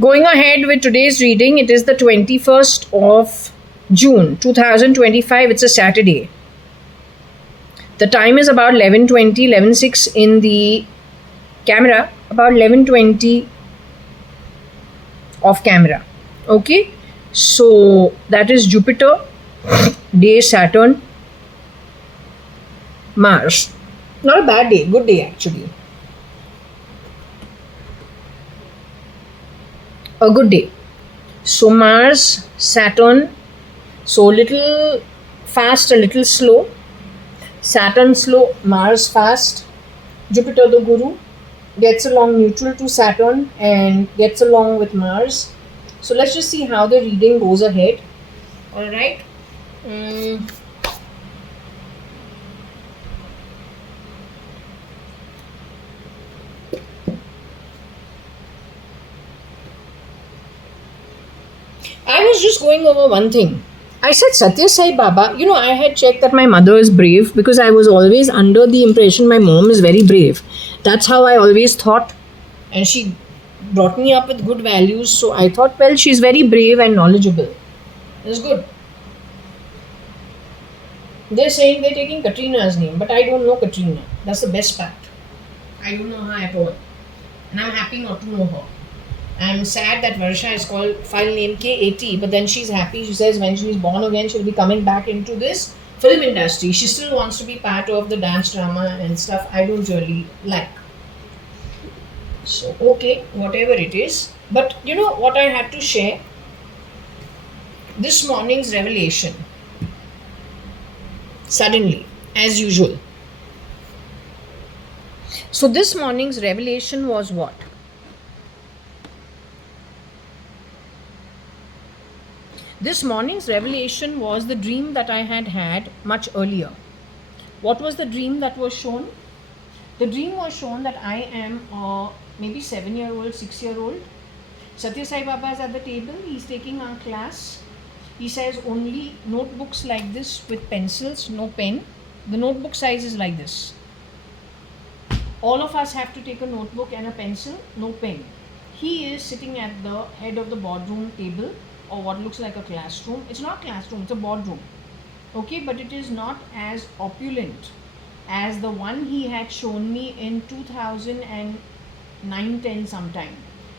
Going ahead with today's reading, it is the 21st of June 2025. It's a Saturday. The time is about 11:20, 11:06 in the camera, about 11:20 off camera. Okay, so that is Jupiter, day Saturn, Mars. Not a bad day, good day actually. A good day. So Mars, Saturn, so little fast, a little slow. Saturn slow, Mars fast. Jupiter, the Guru, gets along neutral to Saturn and gets along with Mars. So let's just see how the reading goes ahead. All right. I was just going over one thing. I said, Satya Sai Baba, I had checked that my mother is brave because I was always under the impression my mom is very brave. That's how I always thought. And she brought me up with good values. So I thought, well, she's very brave and knowledgeable. It's good. They're saying they're taking Katrina's name, but I don't know Katrina. That's the best part. I don't know her at all. And I'm happy not to know her. I'm sad that Varsha is called file name K80, but then she's happy. She says when she's born again, she'll be coming back into this film industry. She still wants to be part of the dance drama and stuff I don't really like. So, okay, whatever it is. But you know what I had to share? This morning's revelation. Suddenly, as usual. So, this morning's revelation was what? This morning's revelation was the dream that I had had much earlier. What was the dream that was shown? The dream was shown that I am maybe 7-year-old, 6-year-old. Satya Sai Baba is at the table. He's taking our class. He says only notebooks like this with pencils, no pen. The notebook size is like this. All of us have to take a notebook and a pencil, no pen. He is sitting at the head of the boardroom table, or what looks like a classroom. It's not classroom, it's a boardroom. Okay, but it is not as opulent as the one he had shown me in 2009-10 sometime,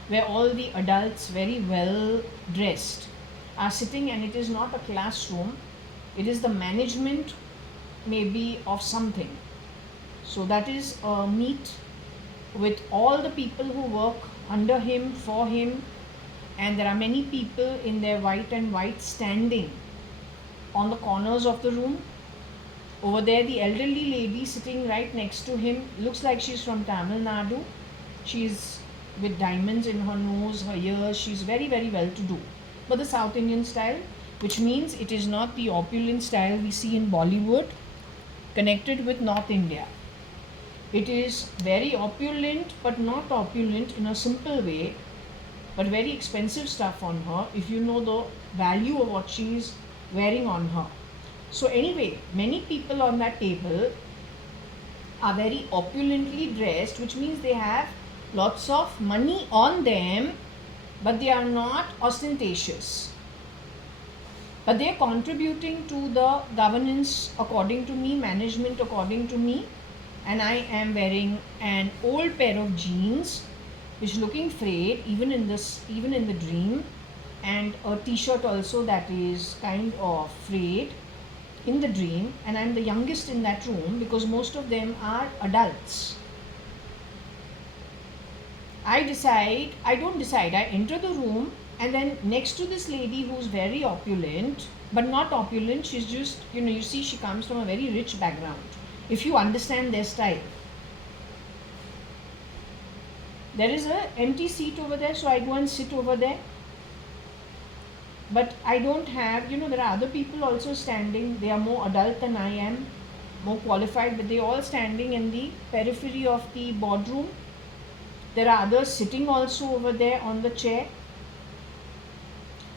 where all the adults very well dressed are sitting, and it is not a classroom, it is the management maybe of something. So that is a meet with all the people who work under him, for him, and there are many people in their white and white standing on the corners of the room. Over there, the elderly lady sitting right next to him looks like she's from Tamil Nadu. She's with diamonds in her nose, her ears. She's very, very well to do. But the South Indian style, which means it is not the opulent style we see in Bollywood connected with North India. It is very opulent, but not opulent in a simple way, but very expensive stuff on her if you know the value of what she is wearing on her. So anyway, many people on that table are very opulently dressed, which means they have lots of money on them, but they are not ostentatious. But they are contributing to the governance according to me, management according to me, and I am wearing an old pair of jeans which looking frayed even in the dream, and a t-shirt also that is kind of frayed in the dream, and I'm the youngest in that room because most of them are adults. I enter the room, and then next to this lady who's very opulent, but not opulent, she's just, you see she comes from a very rich background, if you understand their style. There is an empty seat over there, so I go and sit over there. But I don't have, there are other people also standing. They are more adult than I am, more qualified, but they all standing in the periphery of the boardroom. There are others sitting also over there on the chair.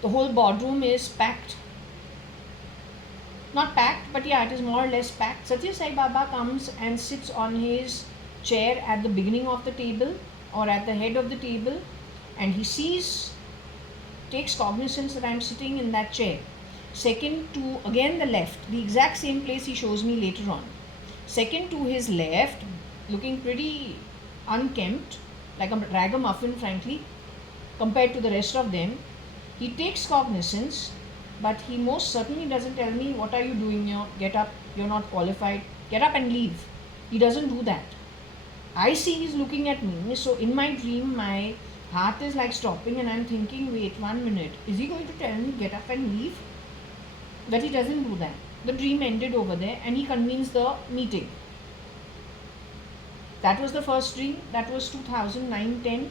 The whole boardroom is packed. Not packed, but yeah, it is more or less packed. Satya Sai Baba comes and sits on his chair at the beginning of the table or at the head of the table, and he sees, takes cognizance that I'm sitting in that chair. Second to again the left, the exact same place he shows me later on. Second to his left, looking pretty unkempt, like a ragamuffin, frankly, compared to the rest of them. He takes cognizance, but he most certainly doesn't tell me, what are you doing here? Get up, you're not qualified, get up and leave. He doesn't do that. I see he's looking at me, so in my dream, my heart is like stopping, and I'm thinking, wait 1 minute, is he going to tell me get up and leave? But he doesn't do that. The dream ended over there, and he convenes the meeting. That was the first dream. That was 2009-10.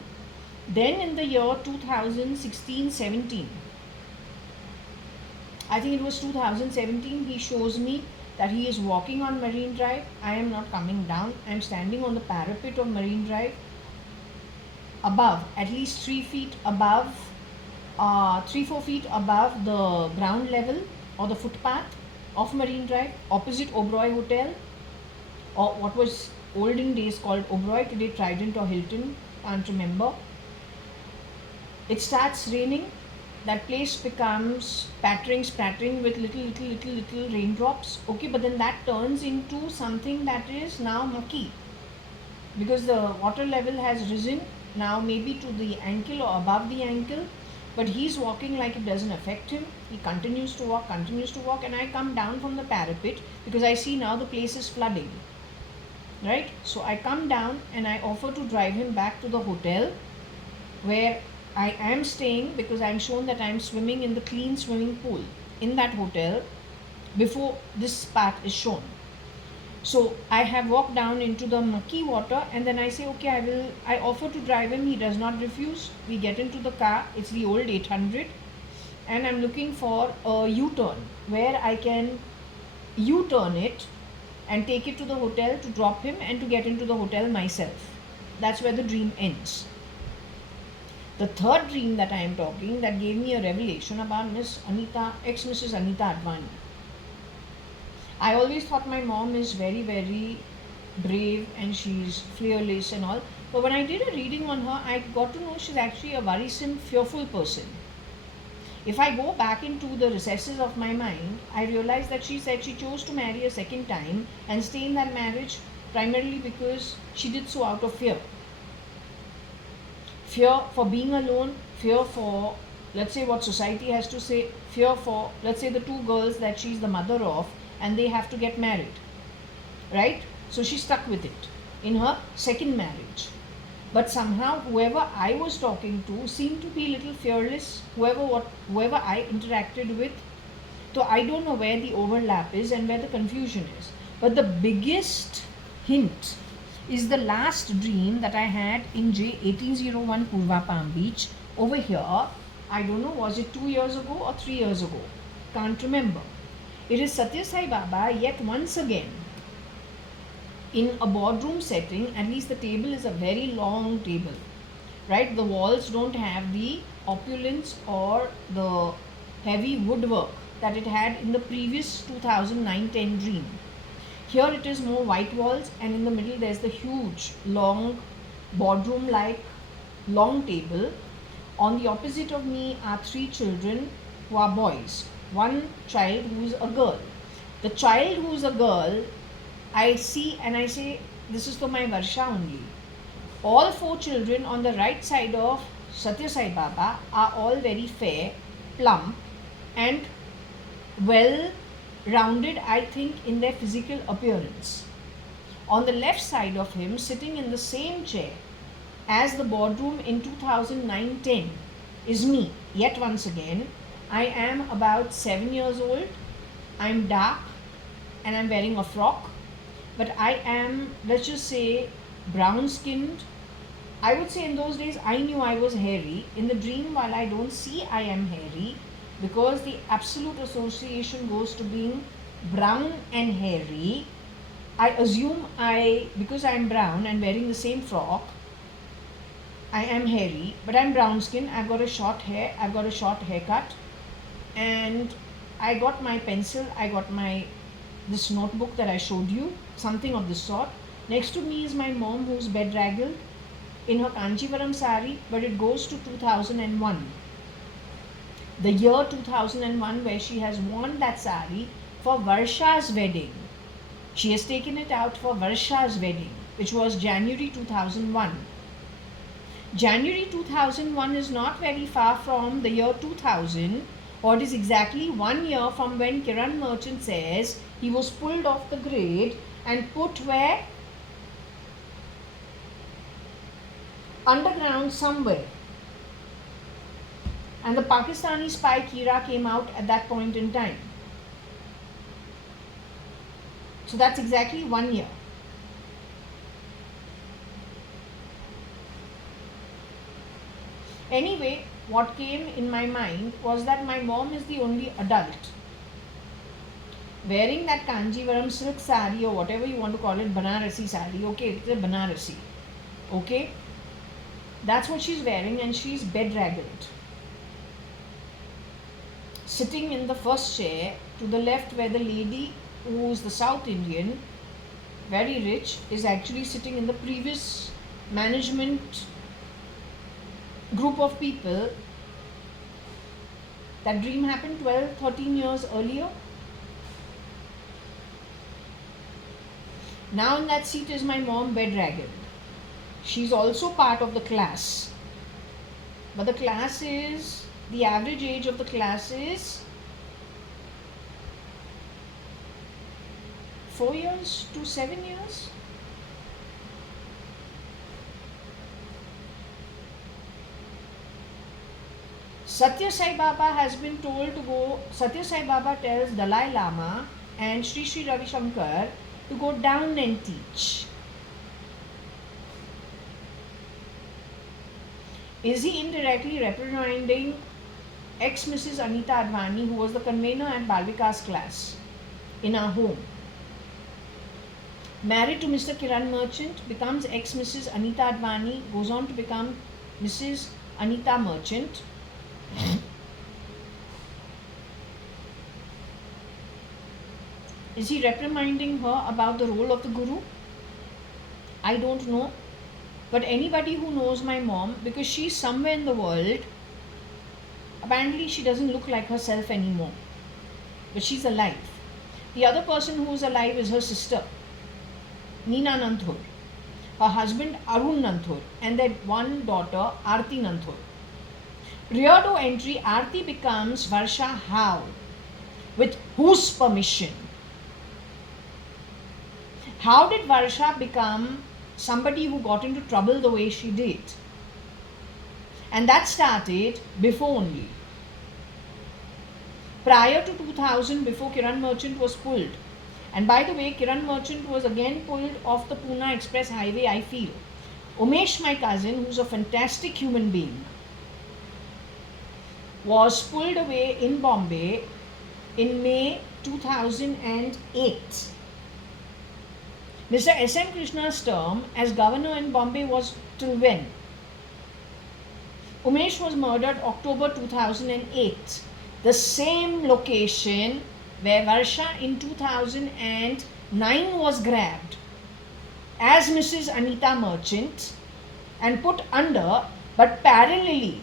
Then in the year 2016-17, I think it was 2017, he shows me that he is walking on Marine Drive. I am not coming down. I am standing on the parapet of Marine Drive, above, at least 3 feet above, 3-4 feet above the ground level or the footpath of Marine Drive, opposite Oberoi Hotel, or what was olden days called Oberoi, today Trident or Hilton, can't remember. It starts raining. That place becomes pattering, spattering with little raindrops. Okay, but then that turns into something that is now mucky, because the water level has risen now, maybe to the ankle or above the ankle. But he's walking like it doesn't affect him. He continues to walk, and I come down from the parapet because I see now the place is flooding. Right? So I come down and I offer to drive him back to the hotel where I am staying, because I am shown that I am swimming in the clean swimming pool in that hotel before this part is shown. So I have walked down into the mucky water, and then I say, okay, I offer to drive him. He does not refuse. We get into the car. It's the old 800, and I'm looking for a U-turn where I can U-turn it and take it to the hotel to drop him and to get into the hotel myself. That's where the dream ends. The third dream that I am talking, that gave me a revelation about ex-Mrs. Anita Advani. I always thought my mom is very, very brave and she's fearless and all. But when I did a reading on her, I got to know she's actually a worrisome, fearful person. If I go back into the recesses of my mind, I realize that she said she chose to marry a second time and stay in that marriage primarily because she did so out of fear. Fear for being alone, fear for, let's say, what society has to say, fear for, let's say, the 2 girls that she's the mother of, and they have to get married, right? So she stuck with it in her second marriage. But somehow whoever I was talking to seemed to be a little fearless, whoever I interacted with. So I don't know where the overlap is and where the confusion is. But the biggest hint is the last dream that I had in J1801 Purva Palm Beach over here. I don't know, was it 2 years ago or 3 years ago? Can't remember. It is Satya Sai Baba yet once again in a boardroom setting. At least the table is a very long table, right? The walls don't have the opulence or the heavy woodwork that it had in the previous 2009-10 dream. Here it is more white walls, and in the middle there's the huge long boardroom like long table. On the opposite of me are 3 children who are boys. One child who is a girl. The child who is a girl, I see and I say, this is for my Varsha only. All 4 children on the right side of Satya Sai Baba are all very fair, plump, and well rounded, I think, in their physical appearance. On the left side of him, sitting in the same chair as the boardroom in 2009-10, is me, yet once again. I am about 7 years old. I'm dark and I'm wearing a frock, but I am, let's just say, brown skinned. I would say in those days I knew I was hairy. In the dream, while I don't see I am hairy, because the absolute association goes to being brown and hairy, I assume because I am brown and wearing the same frock, I am hairy, but I'm brown skinned. I've got a short hair, I've got a short haircut, and I got my pencil, I got this notebook that I showed you, something of this sort. Next to me is my mom, who's bedraggled. in her Kanchivaram sari, but it goes to 2001. The year 2001, where she has worn that sari for Varsha's wedding. She has taken it out for Varsha's wedding, which was January 2001. January 2001 is not very far from the year 2000, or it is exactly 1 year from when Kiran Merchant says he was pulled off the grid and put where? Underground somewhere. And the Pakistani spy Kira came out at that point in time. So that's exactly 1 year. Anyway, what came in my mind was that my mom is the only adult wearing that Kanjivaram silk sari, or whatever you want to call it, Banarasi sari. Okay, it's a Banarasi. Okay, that's what she's wearing, and she's bedraggled, sitting in the first chair to the left, where the lady who is the South Indian, very rich, is actually sitting in the previous management group of people. That dream happened 12-13 years earlier. Now in that seat is my mom, bedraggled. She's also part of the class, but the class is, the average age of the class is 4 years to 7 years. Satya Sai Baba has been told to go, Satya Sai Baba tells Dalai Lama and Sri Sri Ravi Shankar to go down and teach. Is he indirectly reprimanding ex-Mrs. Anita Advani, who was the convener at Balvika's class in our home? Married to Mr. Kiran Merchant, becomes ex-Mrs. Anita Advani, goes on to become Mrs. Anita Merchant. Is he reprimanding her about the role of the Guru? I don't know. But anybody who knows my mom, because she's somewhere in the world, apparently she doesn't look like herself anymore. But she's alive. The other person who is alive is her sister, Neena Nanthur, her husband Arun Nanthur, and their one daughter, Aarti Nanthur. Rear door entry, Aarti becomes Varsha how? With whose permission? How did Varsha become somebody who got into trouble the way she did? And that started before only. Prior to 2000, before Kiran Merchant was pulled. And by the way, Kiran Merchant was again pulled off the Pune Express Highway, I feel. Umesh, my cousin, who's a fantastic human being, was pulled away in Bombay in May 2008. Mr. S.M. Krishna's term as governor in Bombay was till when? Umesh was murdered October 2008. The same location where Varsha in 2009 was grabbed as Mrs. Anita Merchant and put under, but parallelly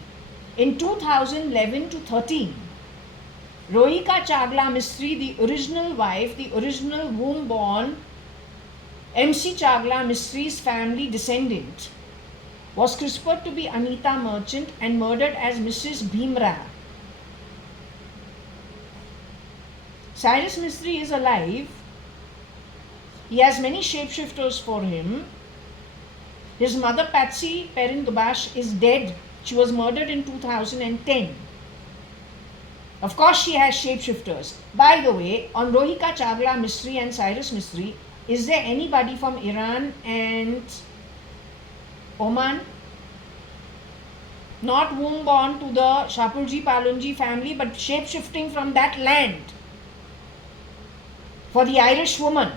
in 2011 to 13, Rohika Chagla Mistry, the original wife, the original womb-born MC Chagla Mistry's family descendant, was CRISPR'd to be Anita Merchant and murdered as Mrs. Bhimra. Cyrus Mistry is alive. He has many shapeshifters for him. His mother Patsy Perrin Dubash is dead. She was murdered in 2010. Of course she has shapeshifters. By the way, on Rohika Chagla Mistry and Cyrus Mistry, is there anybody from Iran and Oman? Not womb born to the Shapurji Palunji family, but shapeshifting from that land for the Irish woman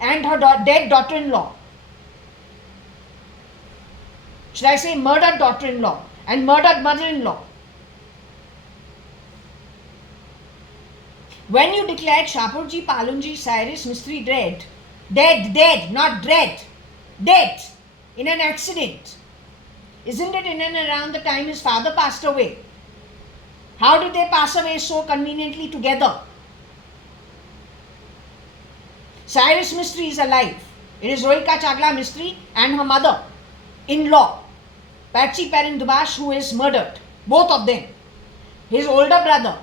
and her dead daughter-in-law. Should I say murdered daughter-in-law and murdered mother-in-law? When you declared Shapurji Palunji Cyrus Mistry dead, not dread, dead, in an accident. Isn't it in and around the time his father passed away? How did they pass away so conveniently together? Cyrus Mistry is alive. It is Rohika Chagla Mistry and her mother-in-law, Patsy Perrin Dubash, who is murdered. Both of them. His older brother,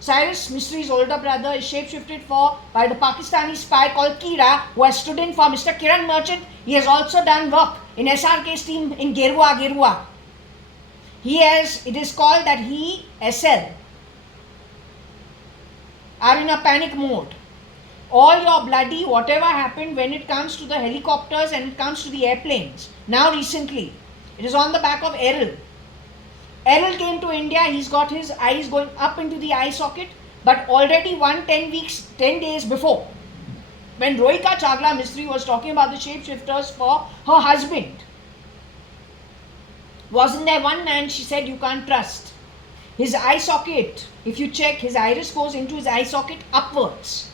Cyrus Mistry's older brother, is shapeshifted for by the Pakistani spy called Kira, who has stood in for Mr. Kiran Merchant. He has also done work in SRK's team in Gerua. It is called that he, SL, are in a panic mode. All your bloody whatever happened when it comes to the helicopters and it comes to the airplanes. Now recently, it is on the back of Errol. Errol came to India, he's got his eyes going up into the eye socket, but already 10 days before, when Rohika Chagla Mistry was talking about the shapeshifters for her husband, wasn't there one man she said you can't trust? His eye socket, if you check, his iris goes into his eye socket upwards.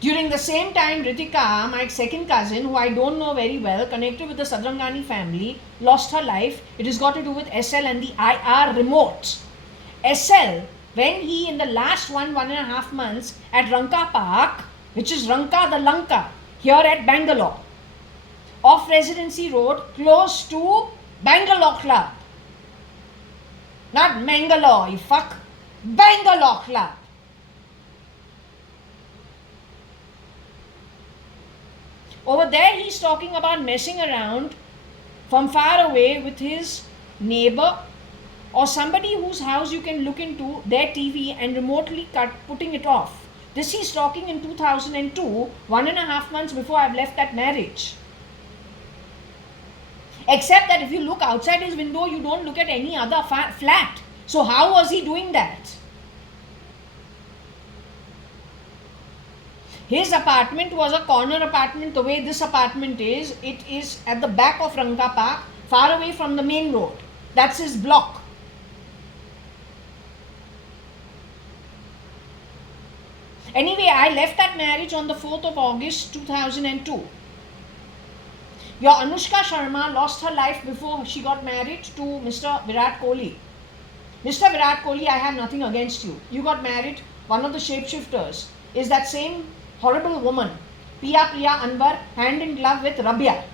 During the same time, Ritika, my second cousin, who I don't know very well, connected with the Sadrangani family, lost her life. It has got to do with SL and the IR remote. SL, when he in the last 1.5 months at Ranka Park, which is Ranka the Lanka, here at Bangalore, off Residency Road, close to Bangalore Club. Not Mangalore, you fuck. Bangalore Club. Over there, he's talking about messing around from far away with his neighbor or somebody whose house you can look into their TV and remotely putting it off. This he's talking in 2002, 1.5 months before I've left that marriage. Except that if you look outside his window, you don't look at any other flat. So how was he doing that? His apartment was a corner apartment. The way this apartment is, it is at the back of Ranka Park, far away from the main road. That's his block. Anyway, I left that marriage on the 4th of August 2002. Your Anushka Sharma lost her life before she got married to Mr. Virat Kohli. Mr. Virat Kohli, I have nothing against you. You got married, one of the shapeshifters is that same horrible woman, Priya Anwar, hand in glove with Rabia.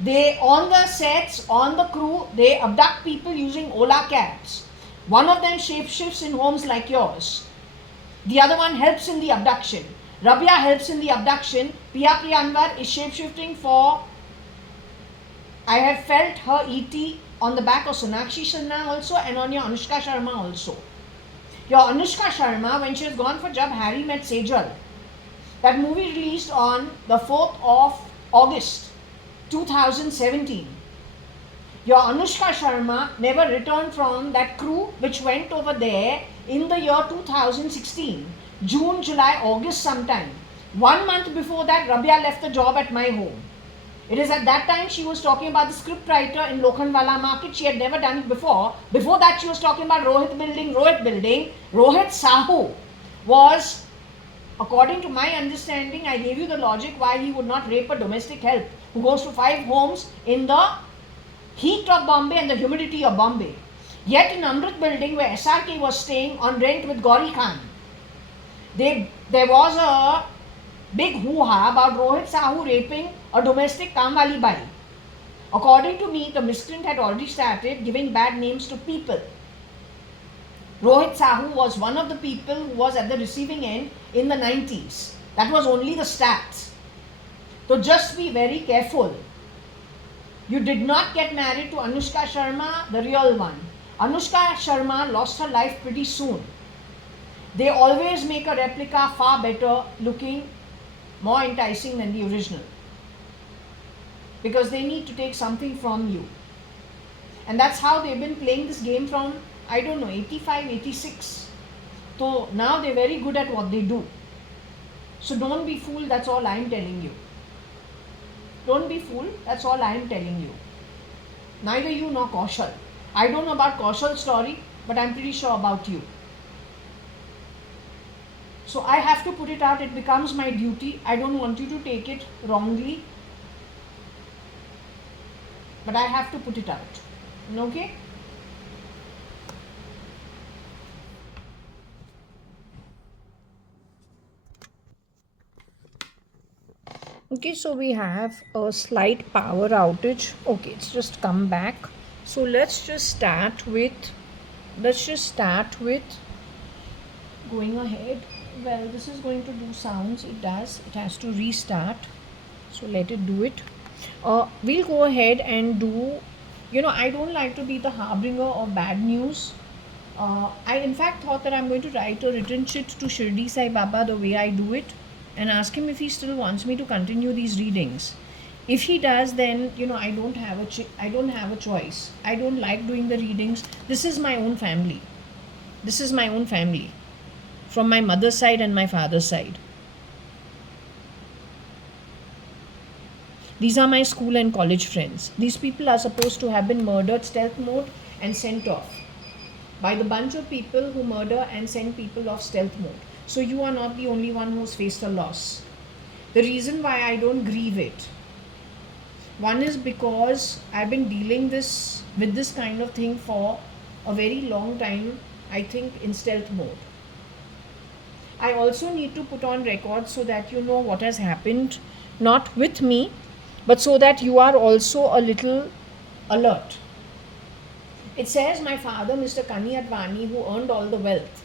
They, on the sets, on the crew, they abduct people using Ola cabs. One of them shapeshifts in homes like yours. The other one helps in the abduction. Rabia helps in the abduction. Priya Anwar is shapeshifting for, I have felt her ET on the back of Sonakshi Sinha also and on your Anushka Sharma also. Your Anushka Sharma, when she has gone for Jab Harry Met Sejal, that movie released on the 4th of August 2017. Your Anushka Sharma never returned from that crew which went over there in the year 2016, June, July, August sometime. 1 month before that, Rabia left the job at my home. It is at that time she was talking about the script writer in Lokhandwala market. She had never done it before. Before that she was talking about Rohit building. Rohit Sahu was, according to my understanding, I gave you the logic why he would not rape a domestic help who goes to 5 homes in the heat of Bombay and the humidity of Bombay. Yet in Amrit building where SRK was staying on rent with Gauri Khan, there was a big hoo-ha about Rohit Sahu raping a domestic Kamwali bai. According to me, the miscreant had already started giving bad names to people. Rohit Sahu was one of the people who was at the receiving end in the 90s. That was only the stats. So just be very careful. You did not get married to Anushka Sharma, the real one. Anushka Sharma lost her life pretty soon. They always make a replica far better looking, more enticing than the original. Because they need to take something from you. And that's how they've been playing this game from, I don't know, 85, 86. So now they're very good at what they do. So don't be fooled, that's all I'm telling you. Don't be fooled, that's all I'm telling you. Neither you nor Kaushal. I don't know about Kaushal's story, but I'm pretty sure about you. So I have to put it out. It becomes my duty. I don't want you to take it wrongly, but I have to put it out. Okay? Okay, so we have a slight power outage. Okay, it's just come back. So let's just start with going ahead. Well, this is going to do sounds. It has to restart. So let it do it. We'll go ahead and do, I don't like to be the harbinger of bad news. I in fact thought that I'm going to write a written chit to Shirdi Sai Baba the way I do it, and ask him if he still wants me to continue these readings. If he does, then I don't have a choice. I don't like doing the readings. This is my own family. From my mother's side and my father's side. These are my school and college friends. These people are supposed to have been murdered stealth mode and sent off by the bunch of people who murder and send people off stealth mode. So you are not the only one who's faced a loss. The reason why I don't grieve it, one is because I've been dealing with this kind of thing for a very long time, I think in stealth mode. I also need to put on record so that you know what has happened, not with me, but so that you are also a little alert. It says my father, Mr. JAYA.ADVANI, who earned all the wealth,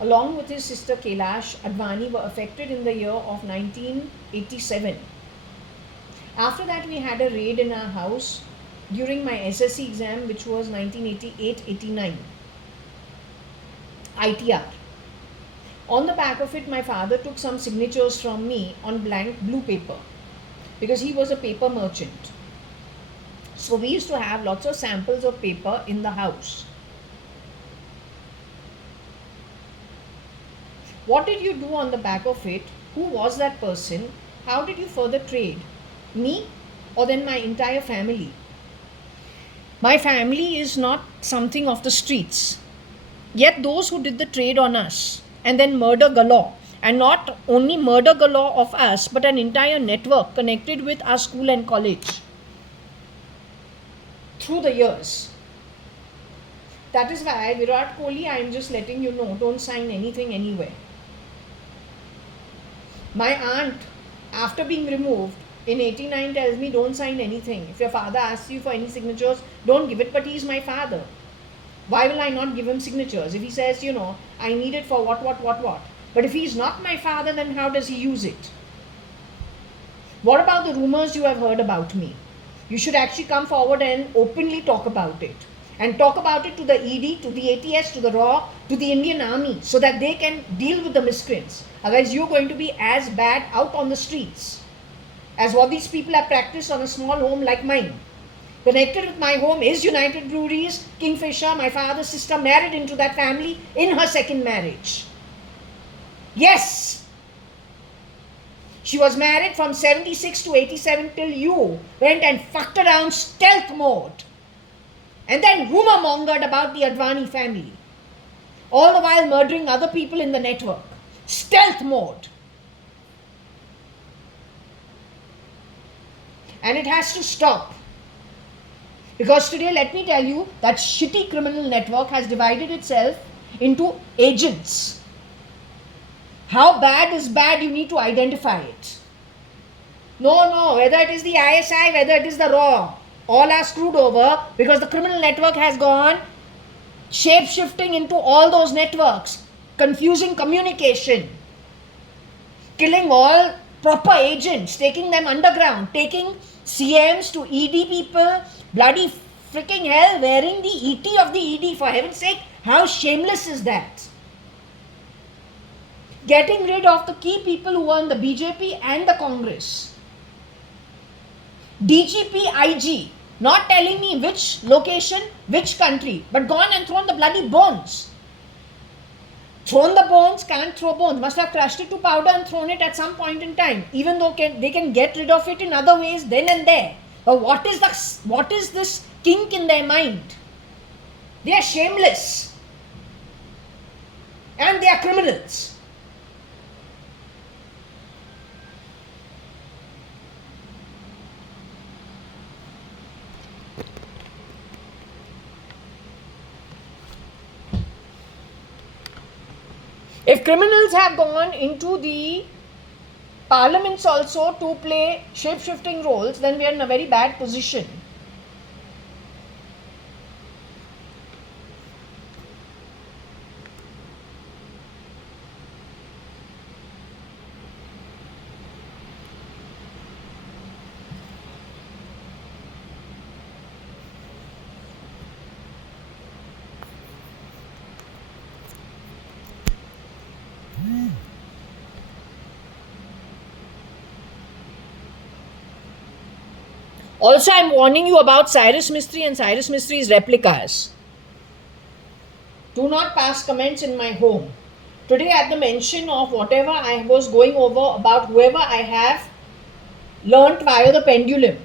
along with his sister Kailash Advani, were affected in the year of 1987. After that, we had a raid in our house during my SSC exam, which was 1988-89, ITR. On the back of it, my father took some signatures from me on blank blue paper because he was a paper merchant. So we used to have lots of samples of paper in the house. What did you do on the back of it? Who was that person? How did you further trade? Me or then my entire family? My family is not something of the streets. Yet those who did the trade on us and then murder galore, and not only murder galore of us, but an entire network connected with our school and college through the years. That is why Virat Kohli, I am just letting you know, don't sign anything anywhere. My aunt, after being removed in 89, tells me don't sign anything. If your father asks you for any signatures, don't give it, but he is my father. Why will I not give him signatures? If he says, I need it for what? But if he is not my father, then how does he use it? What about the rumors you have heard about me? You should actually come forward and openly talk about it. And talk about it to the ED, to the ATS, to the RAW, to the Indian Army, so that they can deal with the miscreants. Otherwise, you're going to be as bad out on the streets as what these people have practiced on a small home like mine. Connected with my home is United Breweries, Kingfisher, my father's sister married into that family in her second marriage. Yes! She was married from 76 to 87 till you went and fucked around stealth mode. And then rumor mongered about the Advani family. All the while murdering other people in the network. Stealth mode. And it has to stop. Because today, let me tell you, that shitty criminal network has divided itself into agents. How bad is bad, you need to identify it. No, whether it is the ISI, whether it is the RAW, all are screwed over because the criminal network has gone shape-shifting into all those networks, confusing communication, killing all proper agents, taking them underground, taking CMs to ED people, bloody freaking hell, wearing the ET of the ED, for heaven's sake. How shameless is that? Getting rid of the key people who were in the BJP and the Congress. DGP, IG, not telling me which location, which country, but gone and thrown the bloody bones. Thrown the bones, can't throw bones, must have crushed it to powder and thrown it at some point in time, even though they can get rid of it in other ways then and there. But what is this kink in their mind? They are shameless. And they are criminals. If criminals have gone into the parliaments also to play shape-shifting roles, then we are in a very bad position. Also, I'm warning you about Cyrus Mistry and Cyrus Mistry's replicas. Do not pass comments in my home. Today, at the mention of whatever I was going over about whoever I have learnt via the pendulum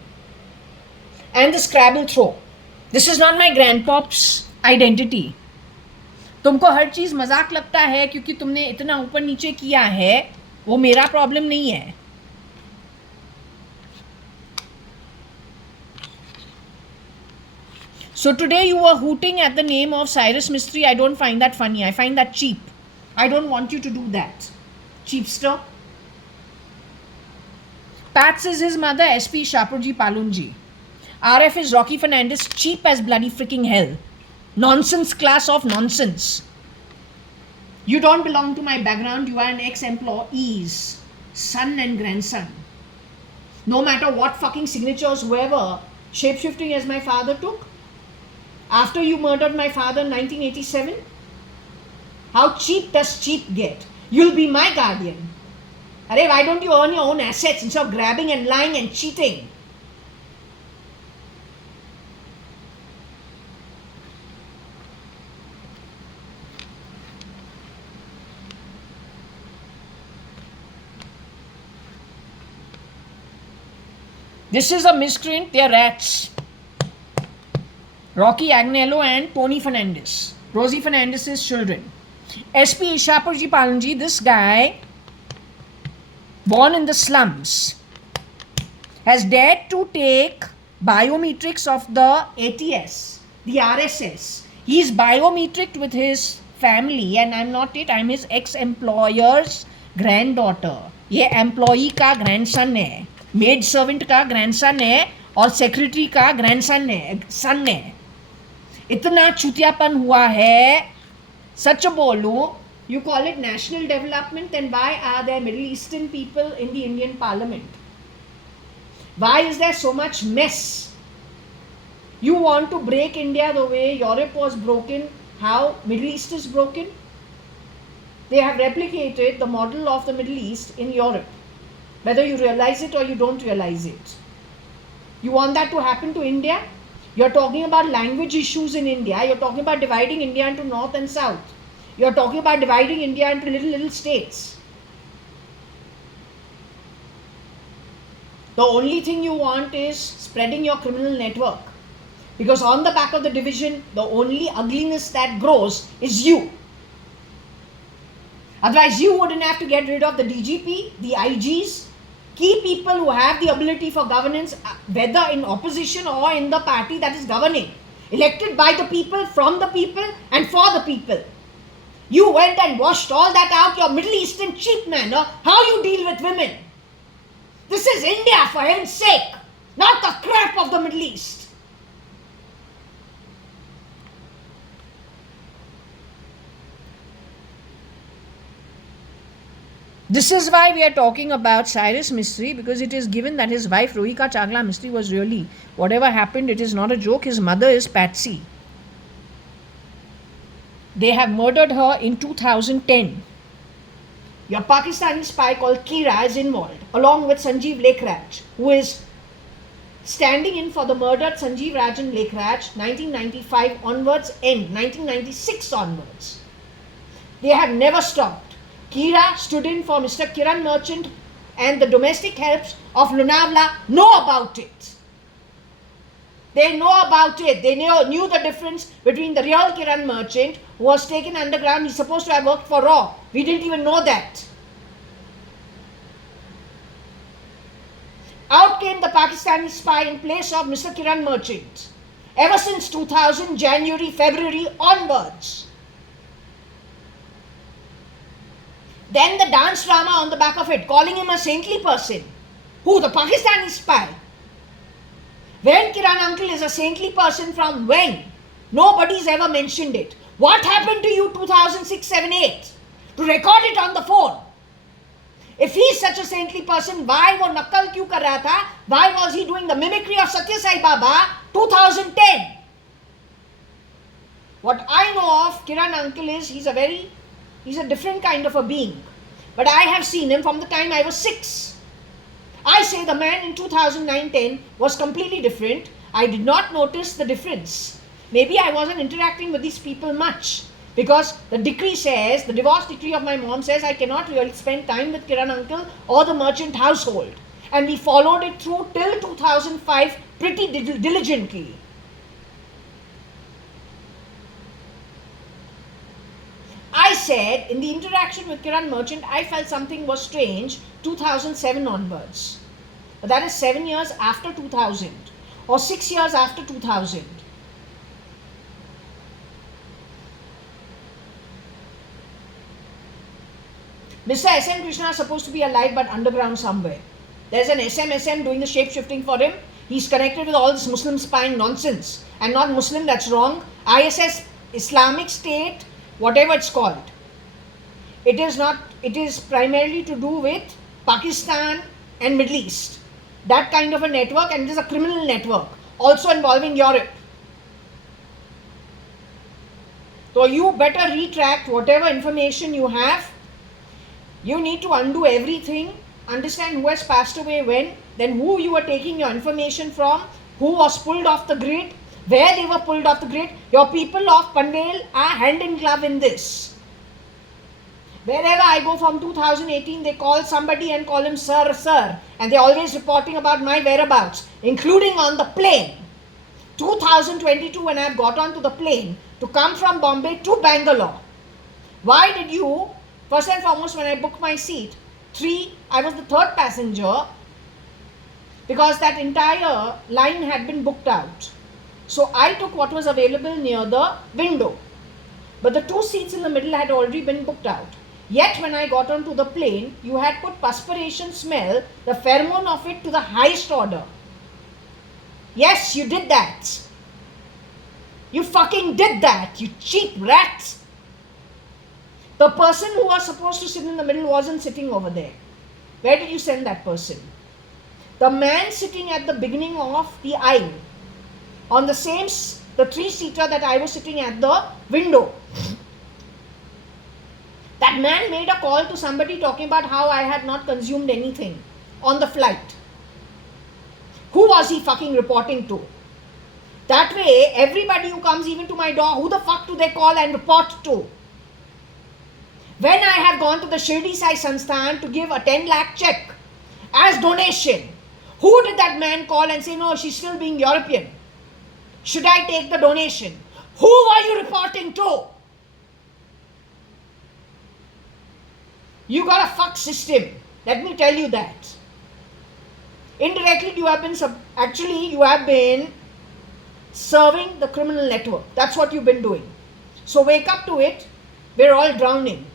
and the Scrabble throw, this is not my grandpop's identity. तुमको हर चीज़ मजाक लगता है क्योंकि तुमने इतना ऊपर नीचे किया है, वो मेरा प्रॉब्लम नहीं है. So today you were hooting at the name of Cyrus Mistry. I don't find that funny. I find that cheap. I don't want you to do that. Cheapster. Pats is his mother, SP Shapurji Palunji. RF is Rocky Fernandez, cheap as bloody freaking hell. Nonsense class of nonsense. You don't belong to my background. You are an ex-employee's son and grandson. No matter what fucking signatures, whoever, shapeshifting as my father took, after you murdered my father in 1987, how cheap does cheap get? You'll be my guardian. Arey, why don't you earn your own assets instead of grabbing and lying and cheating? This is a miscreant, they are rats. Rocky Agnello and Tony Fernandez. Rosie Fernandez's children. SP Shapurji Palunji, this guy, born in the slums, has dared to take biometrics of the ATS, the RSS. He is biometric with his family and I'm not it, I'm his ex-employer's granddaughter. ये employee का grandson है, maid servant का grandson है और secretary का grandson है, son है. इतना चुतियापन हुआ है, सच बोलूं, you call it national development, then why are there Middle Eastern people in the Indian Parliament? Why is there so much mess? You want to break India the way Europe was broken, how Middle East is broken? They have replicated the model of the Middle East in Europe, whether you realize it or you don't realize it. You want that to happen to India? You're talking about language issues in India. You're talking about dividing India into north and south. You're talking about dividing India into little states. The only thing you want is spreading your criminal network. Because on the back of the division, the only ugliness that grows is you. Otherwise, you wouldn't have to get rid of the DGP, the IGs, key people who have the ability for governance, whether in opposition or in the party that is governing, elected by the people, from the people and for the people. You went and washed all that out, your Middle Eastern cheap manner, how you deal with women. This is India, for heaven's sake, not the crap of the Middle East. This is why we are talking about Cyrus Mistry, because it is given that his wife Rohika Chagla Mistry was really, whatever happened, it is not a joke. His mother is Patsy. They have murdered her in 2010. Your Pakistani spy called Kira is involved, along with Sanjeev Lekhraj, who is standing in for the murdered Sanjeev Rajan Lekhraj, 1995 onwards, end 1996 onwards. They have never stopped. Kira stood in for Mr. Kiran Merchant, and the domestic helps of Lonavala know about it. They know about it. They knew the difference between the real Kiran Merchant, who was taken underground. He's supposed to have worked for Raw. We didn't even know that. Out came the Pakistani spy in place of Mr. Kiran Merchant. Ever since 2000, January, February onwards. Then the dance drama on the back of it, calling him a saintly person. Who? The Pakistani spy. When Kiran uncle is a saintly person from when? Nobody's ever mentioned it. What happened to you 2006, 7, 8? To record it on the phone. If he's such a saintly person, why wo nakkal kyun kar raha tha? Why was he doing the mimicry of Satya Sai Baba 2010? What I know of Kiran uncle is he's a different kind of a being. But I have seen him from the time I was 6. I say the man in 2009-10 was completely different. I did not notice the difference. Maybe I wasn't interacting with these people much. Because the decree says, the divorce decree of my mom says, I cannot really spend time with Kiran uncle or the merchant household. And we followed it through till 2005 pretty diligently. I said, in the interaction with Kiran merchant, I felt something was strange 2007 onwards. But that is 7 years after 2000 or 6 years after 2000. Mr. S.M. Krishna is supposed to be alive but underground somewhere. There's an SM doing the shape-shifting for him. He's connected with all this Muslim spying nonsense. And not Muslim, that's wrong. ISS, Islamic State, whatever it's called. It is primarily to do with Pakistan and Middle East. That kind of a network, and it is a criminal network. Also involving Europe. So you better retract whatever information you have. You need to undo everything, understand who has passed away when, then who you were taking your information from, who was pulled off the grid, where they were pulled off the grid. Your people of Panvel are hand in glove in this. Wherever I go from 2018, they call somebody and call him sir, sir. And they're always reporting about my whereabouts, including on the plane. 2022, when I've got onto the plane to come from Bombay to Bangalore. Why did you... First and foremost, when I booked my seat, I was the third passenger because that entire line had been booked out. So I took what was available near the window. But the 2 seats in the middle had already been booked out. Yet when I got onto the plane, you had put perspiration smell, the pheromone of it, to the highest order. Yes, you did that. You fucking did that, you cheap rats. The person who was supposed to sit in the middle wasn't sitting over there. Where did you send that person? The man sitting at the beginning of the aisle, on the 3-seater that I was sitting at the window. That man made a call to somebody talking about how I had not consumed anything on the flight. Who was he fucking reporting to? That way, everybody who comes even to my door, who the fuck do they call and report to? When I have gone to the Shirdi Sai Sansthan to give a 10 lakh check as donation, who did that man call and say, no, she's still being European? Should I take the donation? Who are you reporting to? You got a fuck system. Let me tell you that. Indirectly, you have been serving the criminal network. That's what you've been doing. So wake up to it. We're all drowning.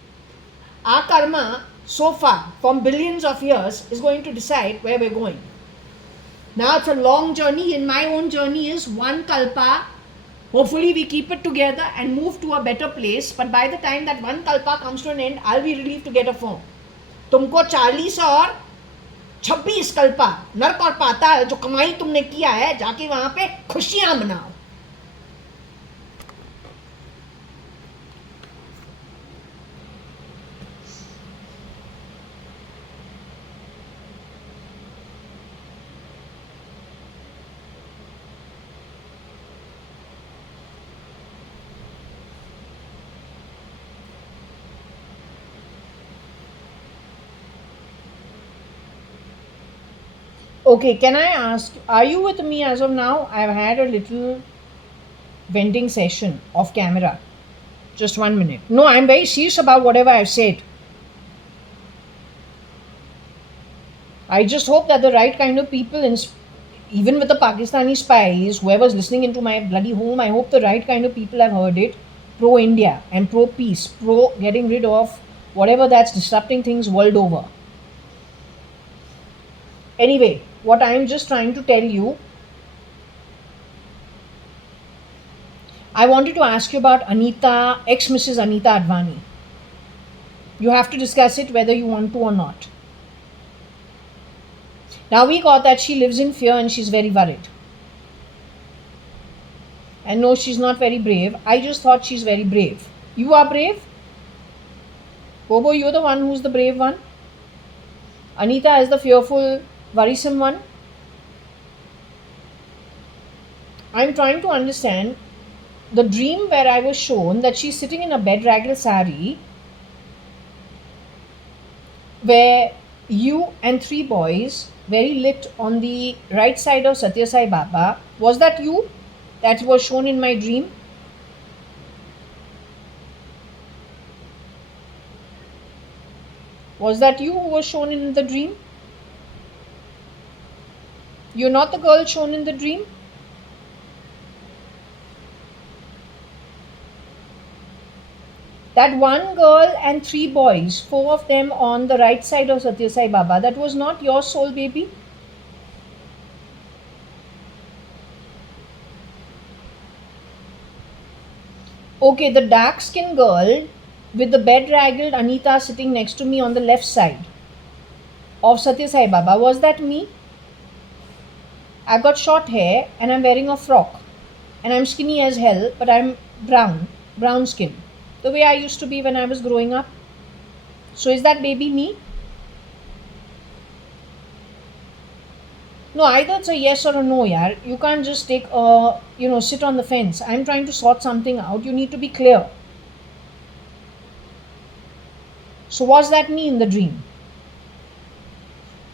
Our karma, so far, from billions of years, is going to decide where we're going. Now it's a long journey, and my own journey is one kalpa. Hopefully we keep it together and move to a better place. But by the time that one kalpa comes to an end, I'll be relieved to get a form. तुमको 40 और 26 कल्पा नरक और पाताल जो कमाई तुमने किया है, जाके वहां पे खुशियां मनाओ. Okay, can I ask, are you with me as of now? I've had a little venting session off camera. Just 1 minute. No, I'm very serious about whatever I've said. I just hope that the right kind of people, even with the Pakistani spies, whoever's listening into my bloody home, I hope the right kind of people have heard it. Pro-India and pro-peace, pro getting rid of whatever that's disrupting things world over. Anyway, what I'm just trying to tell you, I wanted to ask you about Anita, ex Mrs. Anita Advani. You have to discuss it whether you want to or not. Now we got that she lives in fear and she's very worried. And no, she's not very brave. I just thought she's very brave. You are brave? Bobo, you're the one who's the brave one. Anita is the fearful, worrisome one. I'm trying to understand the dream where I was shown that she's sitting in a bedraggled sari where you and three boys, very lit on the right side of Satya Sai Baba. Was that you? That was shown in my dream? Was that you who was shown in the dream? You're not the girl shown in the dream? That one girl and three boys, four of them on the right side of Satya Sai Baba, that was not your soul baby? Okay, the dark skinned girl with the bedraggled Anita sitting next to me on the left side of Satya Sai Baba, was that me? I've got short hair and I'm wearing a frock and I'm skinny as hell, but I'm brown skin, the way I used to be when I was growing up. So is that baby me? No, either it's a yes or a no, yaar. You can't just take sit on the fence. I'm trying to sort something out. You need to be clear. So was that me in the dream?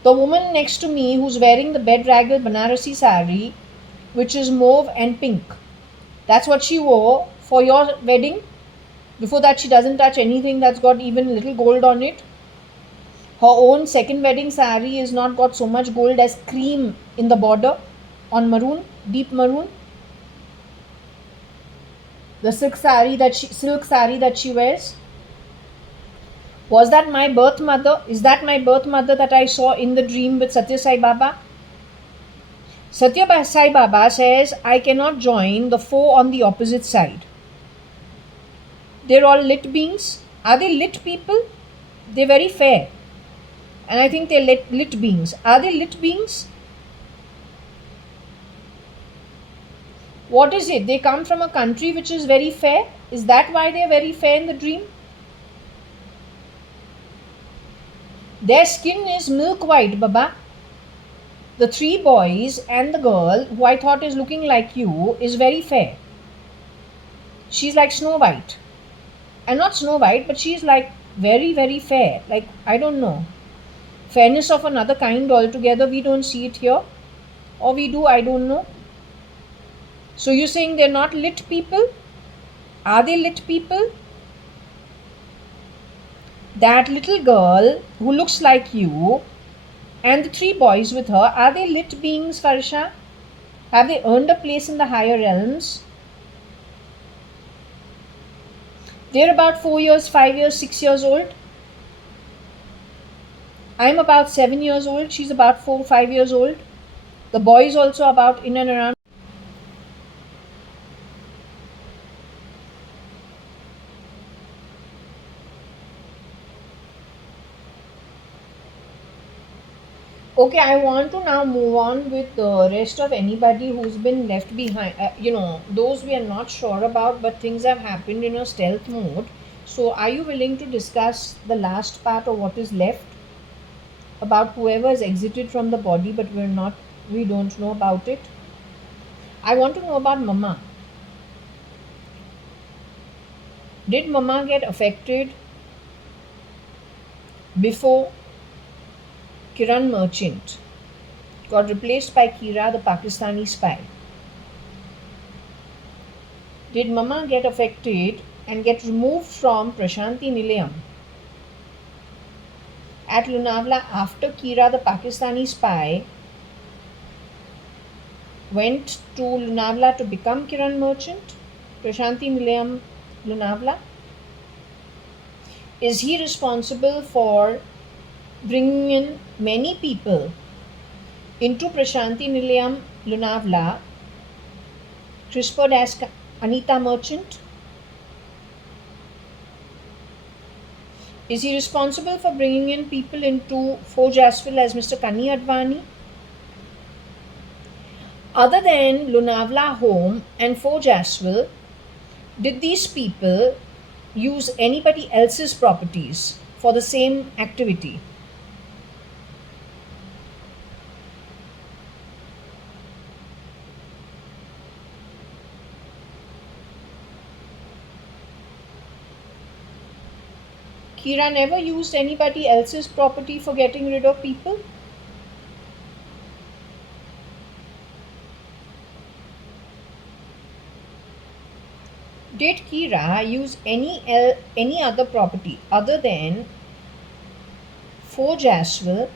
The woman next to me who's wearing the bedraggled Banarasi sari, which is mauve and pink. That's what she wore for your wedding. Before that, she doesn't touch anything that's got even little gold on it. Her own second wedding sari is not got so much gold as cream in the border on maroon, deep maroon. The silk sari that she wears. Was that my birth mother? Is that my birth mother that I saw in the dream with Satya Sai Baba? Satya Sai Baba says, I cannot join the four on the opposite side. They're all lit beings. Are they lit people? They're very fair. And I think they're lit beings. Are they lit beings? What is it? They come from a country which is very fair? Is that why they're very fair in the dream? Their skin is milk white, Baba. The three boys and the girl, who I thought is looking like you, is very fair. She's like Snow White. And not Snow White, but she's like very, very fair. Like, I don't know. Fairness of another kind altogether. We don't see it here. Or we do, I don't know. So you're saying they're not lit people? Are they lit people? That little girl who looks like you and the three boys with her, are they lit beings, Farsha? Have they earned a place in the higher realms? They're about 4 years, 5 years, 6 years old. I'm about 7 years old. She's about 4, 5 years old. The boy is also about in and around. Okay, I want to now move on with the rest of anybody who's been left behind. Those we are not sure about, but things have happened in a stealth mode. So, are you willing to discuss the last part of what is left about whoever has exited from the body, but we don't know about it? I want to know about Mama. Did Mama get affected before Kiran Merchant got replaced by Kira, the Pakistani spy? Did Mama get affected and get removed from Prashanti Nilayam at Lonavala after Kira, the Pakistani spy, went to Lonavala to become Kiran Merchant? Prashanti Nilayam, Lonavala. Is he responsible for bringing in many people into Prashanti Nilayam Lunavla, CRISPR'd as Anita Merchant? Is he responsible for bringing in people into Forge Asphalt as Mr. JAYA.ADVANI? Other than Lunavla Home and Forge Asphalt, did these people use anybody else's properties for the same activity? Kira never used anybody else's property for getting rid of people? Did Kira use any other property other than Forge Asphalt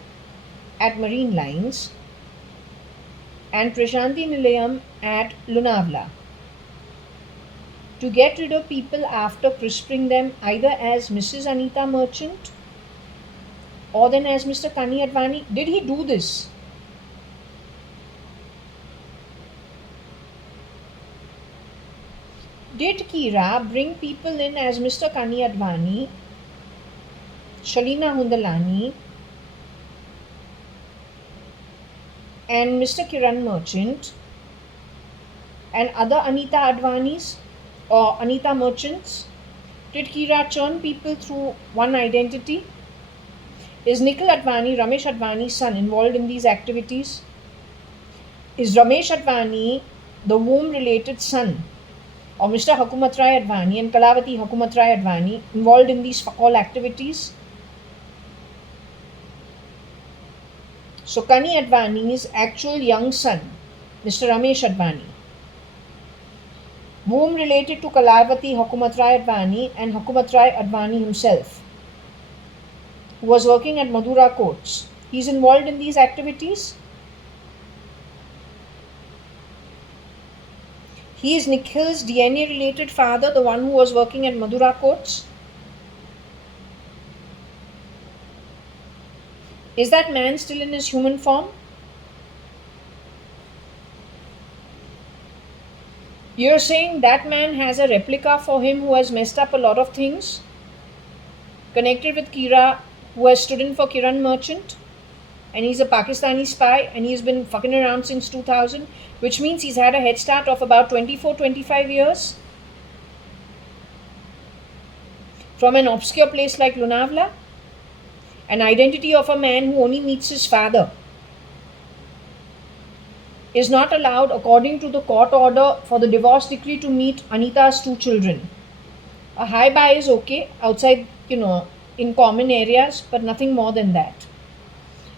at Marine Lines and Prashanti Nilayam at Lunavla to get rid of people after crisping them either as Mrs. Anita Merchant or then as Mr. JAYA.ADVANI? Did he do this? Did Kira bring people in as Mr. JAYA.ADVANI, Shalina Hundalani, and Mr. Kiran Merchant and other Anita Advanis or Anita Merchants? Did Kira churn people through one identity? Is Nikhil Advani, Ramesh Advani's son, involved in these activities? Is Ramesh Advani the womb-related son of Mr. Hukumat Rai Advani and Kalavati Hukumat Rai Advani involved in these all activities? So Kani Advani's actual young son, Mr. Ramesh Advani, womb related to Kalavati Hukumat Rai Advani and Hukumat Rai Advani himself, who was working at Madura courts. He's involved in these activities. He is Nikhil's DNA related father, the one who was working at Madura courts. Is that man still in his human form? You're saying that man has a replica for him who has messed up a lot of things connected with Kira, who has stood in for Kiran Merchant, and he's a Pakistani spy and he's been fucking around since 2000, which means he's had a head start of about 24-25 years from an obscure place like Lunavla. An identity of a man who only meets his father is not allowed according to the court order for the divorce decree to meet Anita's 2 children. A high buy is okay outside, in common areas, but nothing more than that.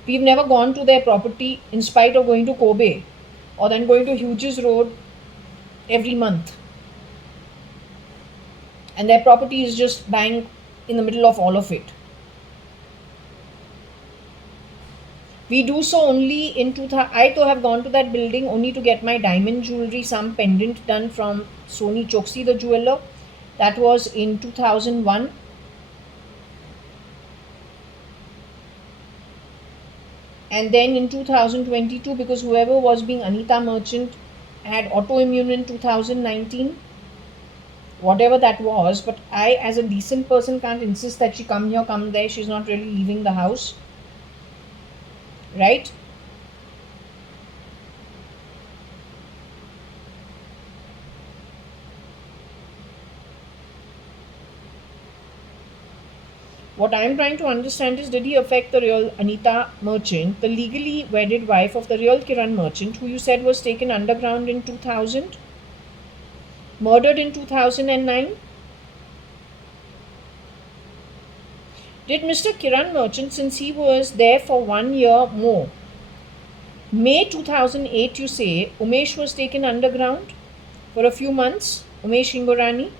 We've never gone to their property in spite of going to Kobe or then going to Hughes Road every month. And their property is just bang in the middle of all of it. We do so only in 2000. I too have gone to that building only to get my diamond jewelry, some pendant done from Soni Choksi, the jeweler. That was in 2001. And then in 2022, because whoever was being Anita Merchant had autoimmune in 2019, whatever that was. But I, as a decent person, can't insist that she come here, come there. She's not really leaving the house. Right? What I am trying to understand is, did he affect the real Anita Merchant, the legally wedded wife of the real Kiran Merchant, who you said was taken underground in 2000, murdered in 2009? Did Mr. Kiran Merchant, since he was there for 1 year more, May 2008, you say, Umesh was taken underground for a few months, Umesh Shingorani,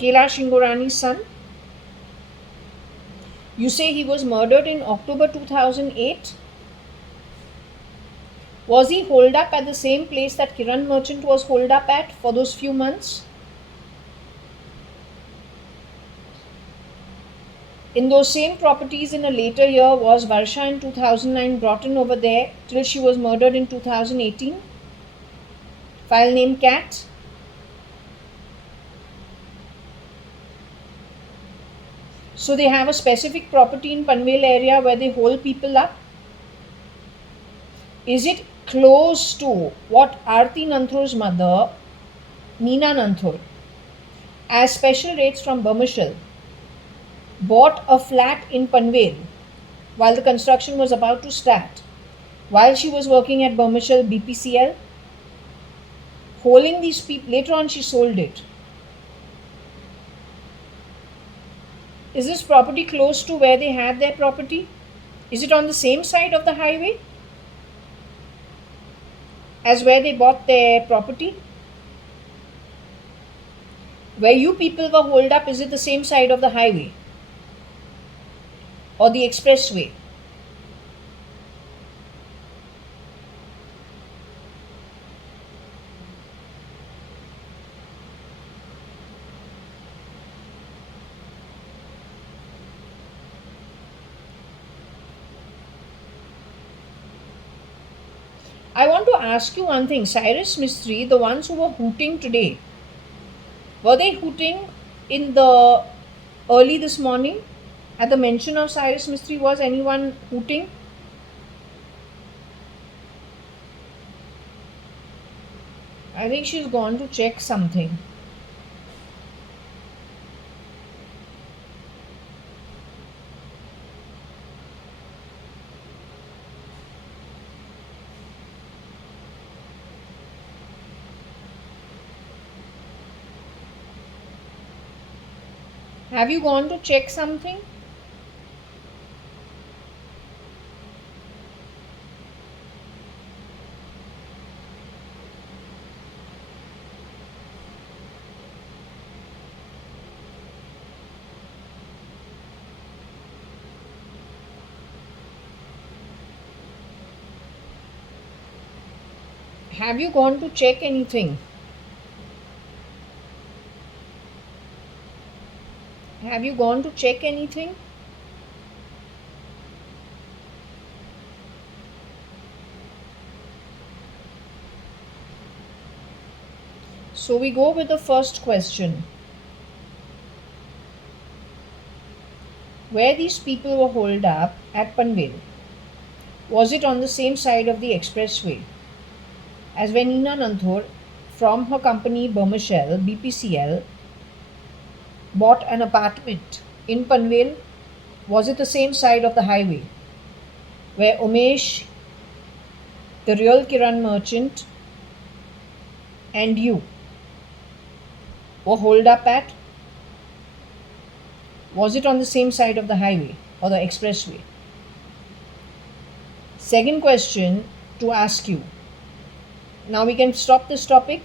Kailash Shingorani's son. You say he was murdered in October 2008. Was he holed up at the same place that Kiran Merchant was holed up at for those few months? In those same properties in a later year, was Varsha in 2009 brought in over there till she was murdered in 2018? File name Cat. So they have a specific property in Panvel area where they hold people up. Is it close to what Aarti Nanthur's mother, Meena Nanthur, as special rates from Bermishal, bought a flat in Panvel while the construction was about to start, while she was working at Bermishal BPCL, holding these people? Later on, she sold it. Is this property close to where they had their property? Is it on the same side of the highway as where they bought their property? Where you people were holed up, is it the same side of the highway or the expressway? I want to ask you one thing. Cyrus Mistry, the ones who were hooting today, were they hooting in the early this morning? At the mention of Cyrus Mistry, was anyone hooting? I think she's gone to check something. Have you gone to check something? Have you gone to check anything? Have you gone to check anything? So we go with the first question. Where these people were holed up at Panvel, was it on the same side of the expressway as when Neena Nanthur from her company Bermishal BPCL bought an apartment in Panvel? Was it the same side of the highway where Umesh, the real Kiran merchant, and you were holed up at? Was it on the same side of the highway or the expressway? Second question to ask you. Now we can stop this topic.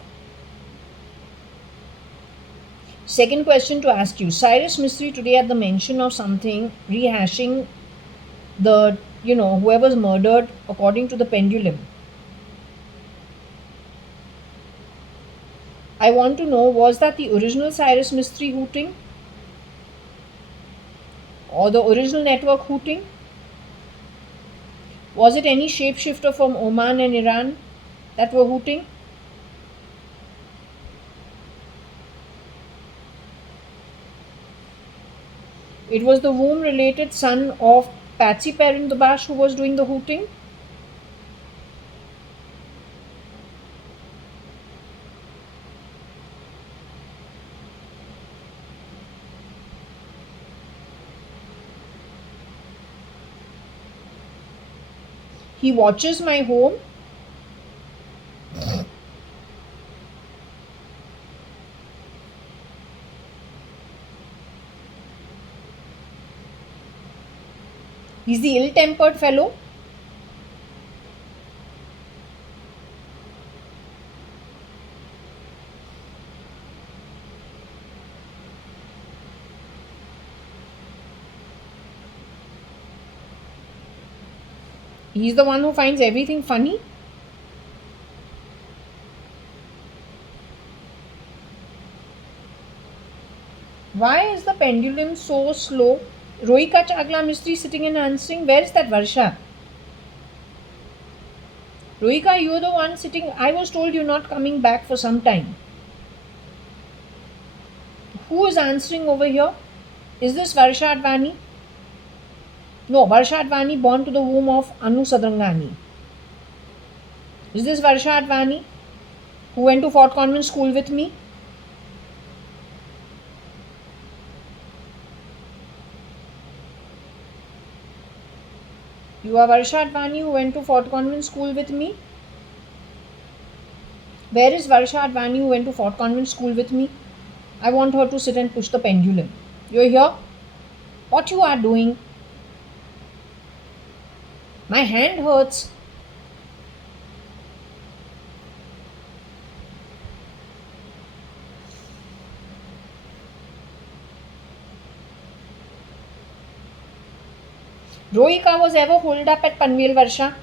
Second question to ask you. Cyrus Mistry today at the mention of something, rehashing the, whoever's murdered according to the pendulum. I want to know, was that the original Cyrus Mistry hooting? Or the original network hooting? Was it any shapeshifter from Oman and Iran that were hooting? It was the womb-related son of Patsy Perrin-Dubash who was doing the hooting? He watches my home. He's the ill-tempered fellow. He's the one who finds everything funny. Why is the pendulum so slow? Rohika Chagla Mistri sitting and answering. Where is that Varsha? Rohika, you're the one sitting. I was told you're not coming back for some time. Who is answering over here? Is this Varsha Advani? No, Varsha Advani born to the womb of Anu Sadrangani. Is this Varsha Advani who went to Fort Convent School with me? You are Varsha Advani who went to Fort Convent School with me? Where is Varsha Advani who went to Fort Convent School with me? I want her to sit and push the pendulum. You're here? What you are doing? My hand hurts. Rohika was ever holed up at Panvel, Varsha?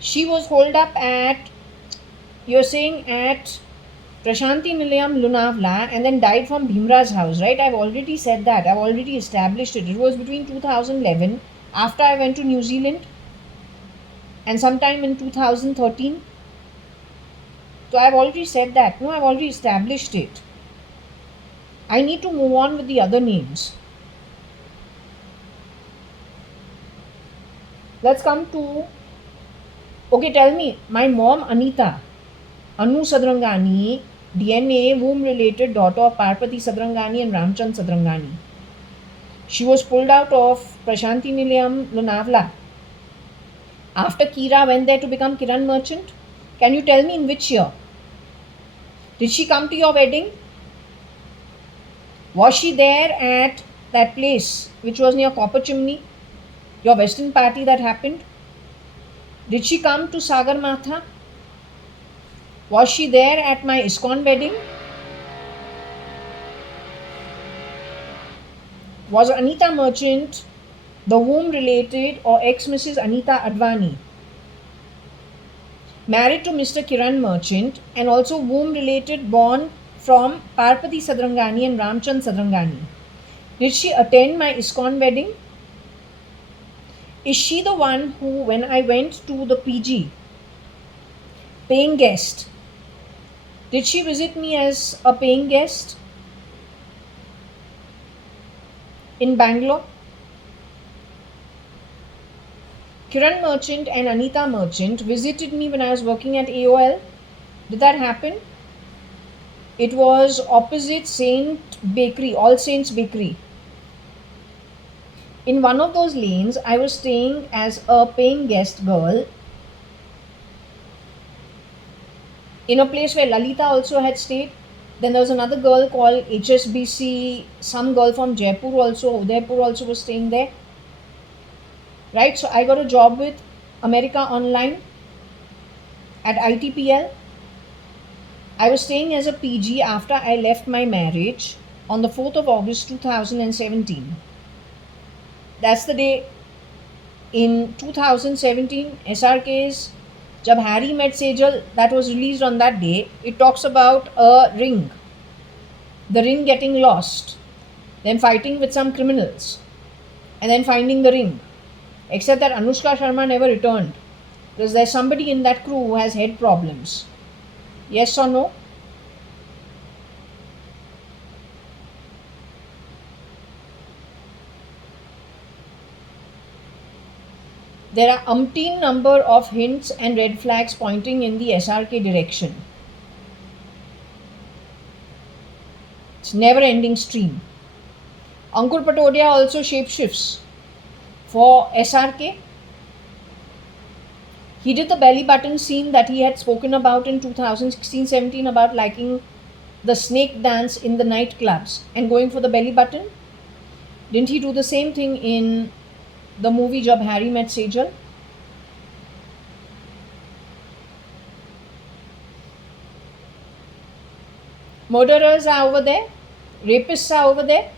She was holed up at, you're saying at Prashanti Nilayam Lunavla and then died from Bhimra's house, right? I've already said that. I've already established it. It was between 2011, after I went to New Zealand, and sometime in 2013. So I've already said that. No, I've already established it. I need to move on with the other names. Let's come to, okay, tell me, my mom Anita, Anu Sadrangani, DNA, womb related daughter of Parvati Sadrangani and Ramchand Sadrangani. She was pulled out of Prashanti Nilayam, Lonavla. After Kira went there to become Kiran Merchant. Can you tell me in which year? Did she come to your wedding? Was she there at that place which was near Copper Chimney? Your Western party that happened? Did she come to Sagar Matha? Was she there at my ISKCON wedding? Was Anita Merchant the womb related or ex-Mrs. Anita Advani? Married to Mr. Kiran Merchant and also womb related, born from Parvati Sadrangani and Ramchand Sadrangani. Did she attend my ISKCON wedding? Is she the one who, when I went to the PG, paying guest, did she visit me as a paying guest in Bangalore? Kiran Merchant and Anita Merchant visited me when I was working at AOL. Did that happen? It was opposite Saint Bakery, All Saints Bakery. In one of those lanes, I was staying as a paying guest girl in a place where Lalita also had stayed. Then there was another girl called HSBC, some girl from Jaipur also, Udaipur also was staying there. Right, so I got a job with America Online at ITPL. I was staying as a PG after I left my marriage on the 4th of August 2017. That's the day in 2017, SRK's Jab Harry Met Sejal, that was released on that day. It talks about a ring, the ring getting lost, then fighting with some criminals, and then finding the ring. Except that Anushka Sharma never returned, because there's somebody in that crew who has head problems. Yes or no? There are umpteen number of hints and red flags pointing in the SRK direction. It's never ending stream. Ankur Patodia also shapeshifts for SRK. He did the belly button scene that he had spoken about in 2016-17 about liking the snake dance in the nightclubs and going for the belly button. Didn't he do the same thing in the movie Jab Harry Met Sejal? Murderers are over there. Rapists are over there.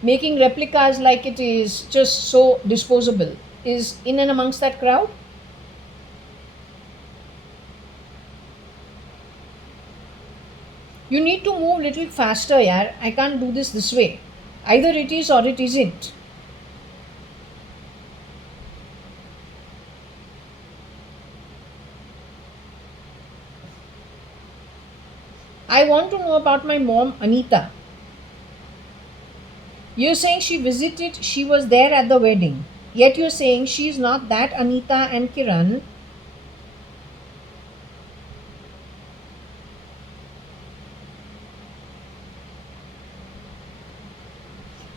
Making replicas like it is just so disposable is in and amongst that crowd. You need to move little faster, yaar. I can't do this way. Either it is or it isn't. I want to know about my mom, Anita. You're saying she was there at the wedding. Yet you're saying she's not that Anita and Kiran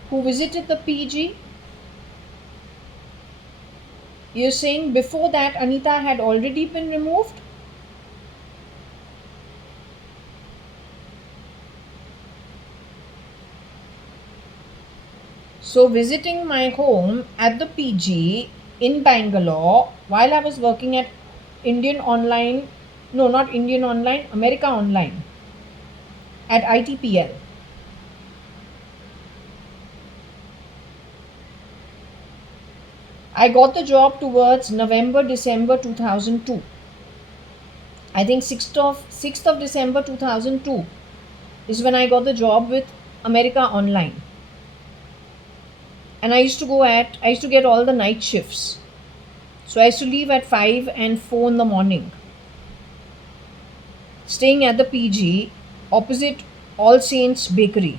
who visited the PG. You're saying before that Anita had already been removed? So visiting my home at the PG in Bangalore while I was working at Indian Online, no, not Indian Online, America Online at ITPL. I got the job towards November, December 2002. I think 6th of December 2002 is when I got the job with America Online. And I used to get all the night shifts. So I used to leave at 5 and 4 in the morning. Staying at the PG opposite All Saints Bakery.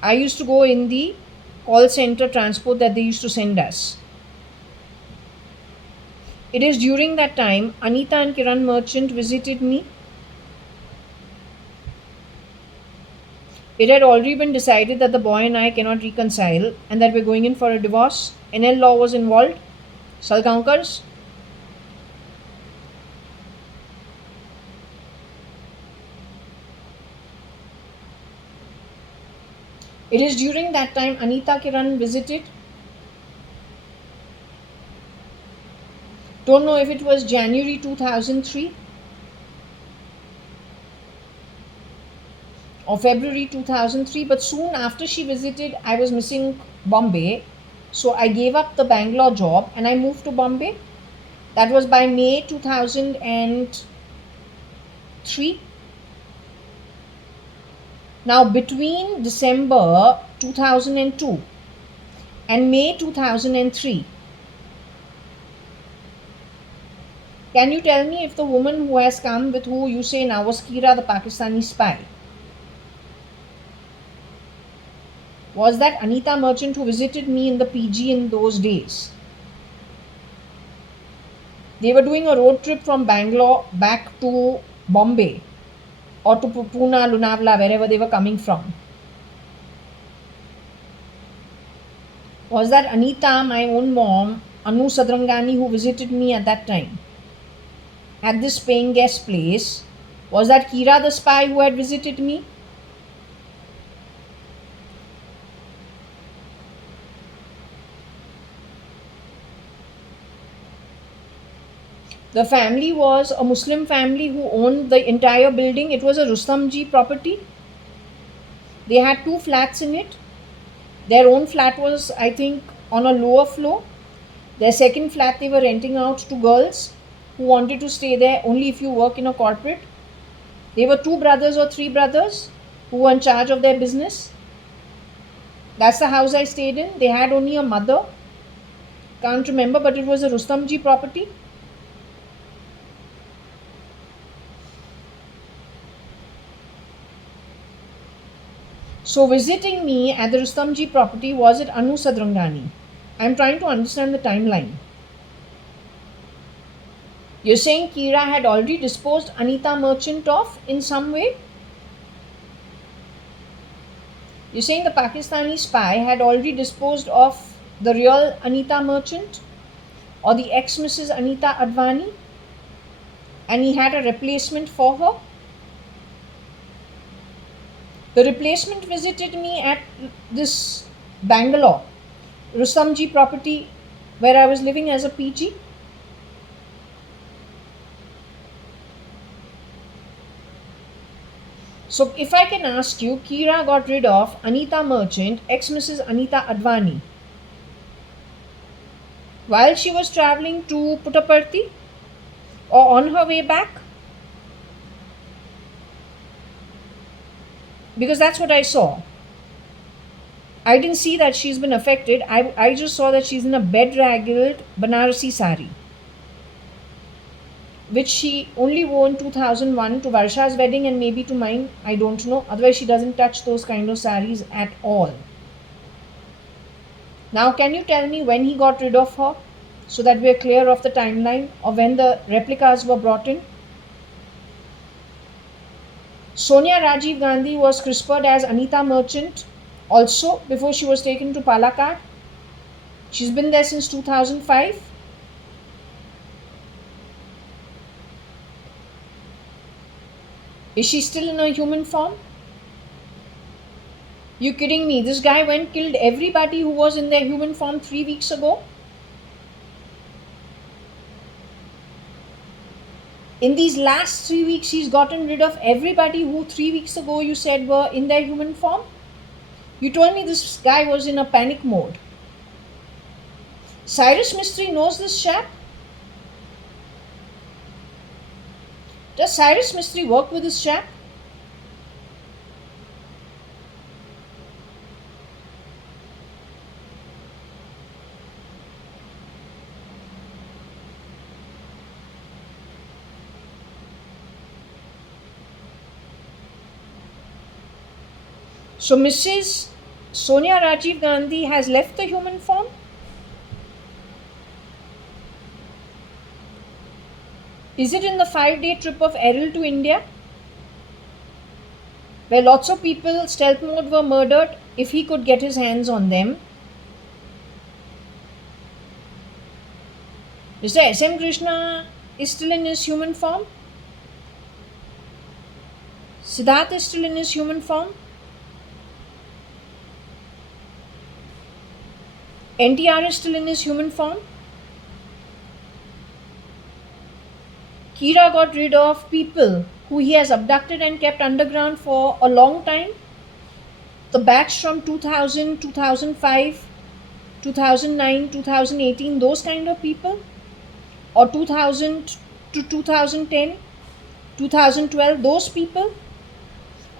I used to go in the call center transport that they used to send us. It is during that time Anita and Kiran Merchant visited me. It had already been decided that the boy and I cannot reconcile and that we're going in for a divorce. NL law was involved. Salgaonkars. It is during that time Anita Kiran visited. Don't know if it was January 2003 or February 2003, but soon after she visited, I was missing Bombay. So I gave up the Bangalore job and I moved to Bombay. That was by May 2003. Now, between December 2002 and May 2003, can you tell me if the woman who has come with who you say now was Kira, the Pakistani spy, was that Anita Merchant who visited me in the PG in those days? They were doing a road trip from Bangalore back to Bombay or to Pune, Lonavala, wherever they were coming from. Was that Anita, my own mom, Anu Sadrangani, who visited me at that time at this paying guest place? Was that Kira the spy who had visited me? The family was a Muslim family who owned the entire building. It was a Rustamji property. They had 2 flats in it. Their own flat was, I think, on a lower floor. Their second flat they were renting out to girls who wanted to stay there only if you work in a corporate. They were 2 brothers or 3 brothers who were in charge of their business. That's the house I stayed in. They had only a mother. Can't remember, but it was a Rustamji property. So visiting me at the Rustamji property was at Anu Sadrangani. I'm trying to understand the timeline. You're saying Kira had already disposed Anita Merchant off in some way? You're saying the Pakistani spy had already disposed of the real Anita Merchant or the ex-Mrs. Anita Advani and he had a replacement for her? The replacement visited me at this Bangalore Rustamji property where I was living as a PG. So if I can ask you, Kira got rid of Anita Merchant, ex-Mrs. Anita Advani, while she was traveling to Puttaparthi or on her way back? Because that's what I saw. I didn't see that she's been affected. I just saw that she's in a bedraggled Banarasi sari, which she only wore in 2001 to Varsha's wedding and maybe to mine. I don't know. Otherwise, she doesn't touch those kind of saris at all. Now, can you tell me when he got rid of her so that we're clear of the timeline of when the replicas were brought in? Sonia Rajiv Gandhi was CRISPR'd as Anita Merchant also before she was taken to Palakkad. She's been there since 2005. Is she still in her human form? You kidding me? This guy went killed everybody who was in their human form 3 weeks ago. In these last 3 weeks, he's gotten rid of everybody who 3 weeks ago you said were in their human form. You told me this guy was in a panic mode. Cyrus Mistry knows this chap. Does Cyrus Mistry work with this chap? So Mrs. Sonia Rajiv Gandhi has left the human form? Is it in the 5-day trip of Errol to India, where lots of people stealth mode were murdered if he could get his hands on them? Mr. S.M. Krishna is still in his human form? Siddharth is still in his human form? NTR is still in his human form? Kira got rid of people who he has abducted and kept underground for a long time. The batch from 2000, 2005, 2009, 2018, those kind of people, or 2000 to 2010, 2012, those people,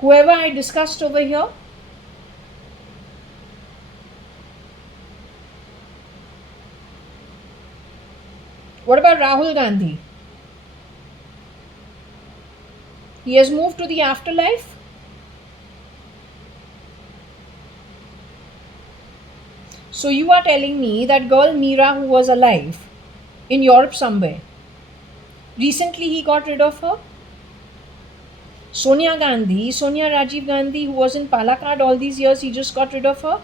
whoever I discussed over here. What about Rahul Gandhi? He has moved to the afterlife. So you are telling me that girl Meera, who was alive in Europe somewhere, recently he got rid of her? Sonia Rajiv Gandhi, who was in Palakkad all these years, he just got rid of her?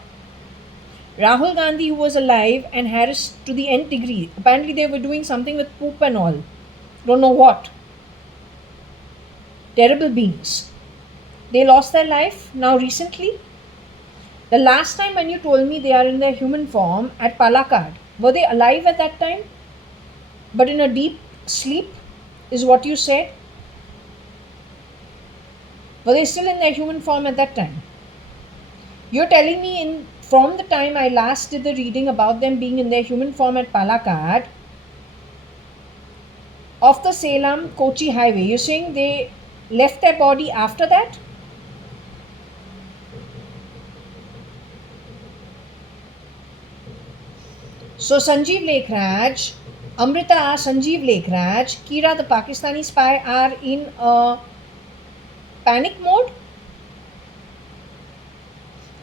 Rahul Gandhi, who was alive and harassed to the nth degree. Apparently they were doing something with poop and all. Don't know what. Terrible beings. They lost their life now recently. The last time when you told me they are in their human form at Palakkad, were they alive at that time? But in a deep sleep is what you said? Were they still in their human form at that time? You're telling me from the time I last did the reading about them being in their human form at Palakkad, off the Salem Kochi highway, you're saying they left their body after that? So Sanjeev Lekhraj, Amrita, Sanjeev Lekhraj, Kira the Pakistani spy are in a panic mode?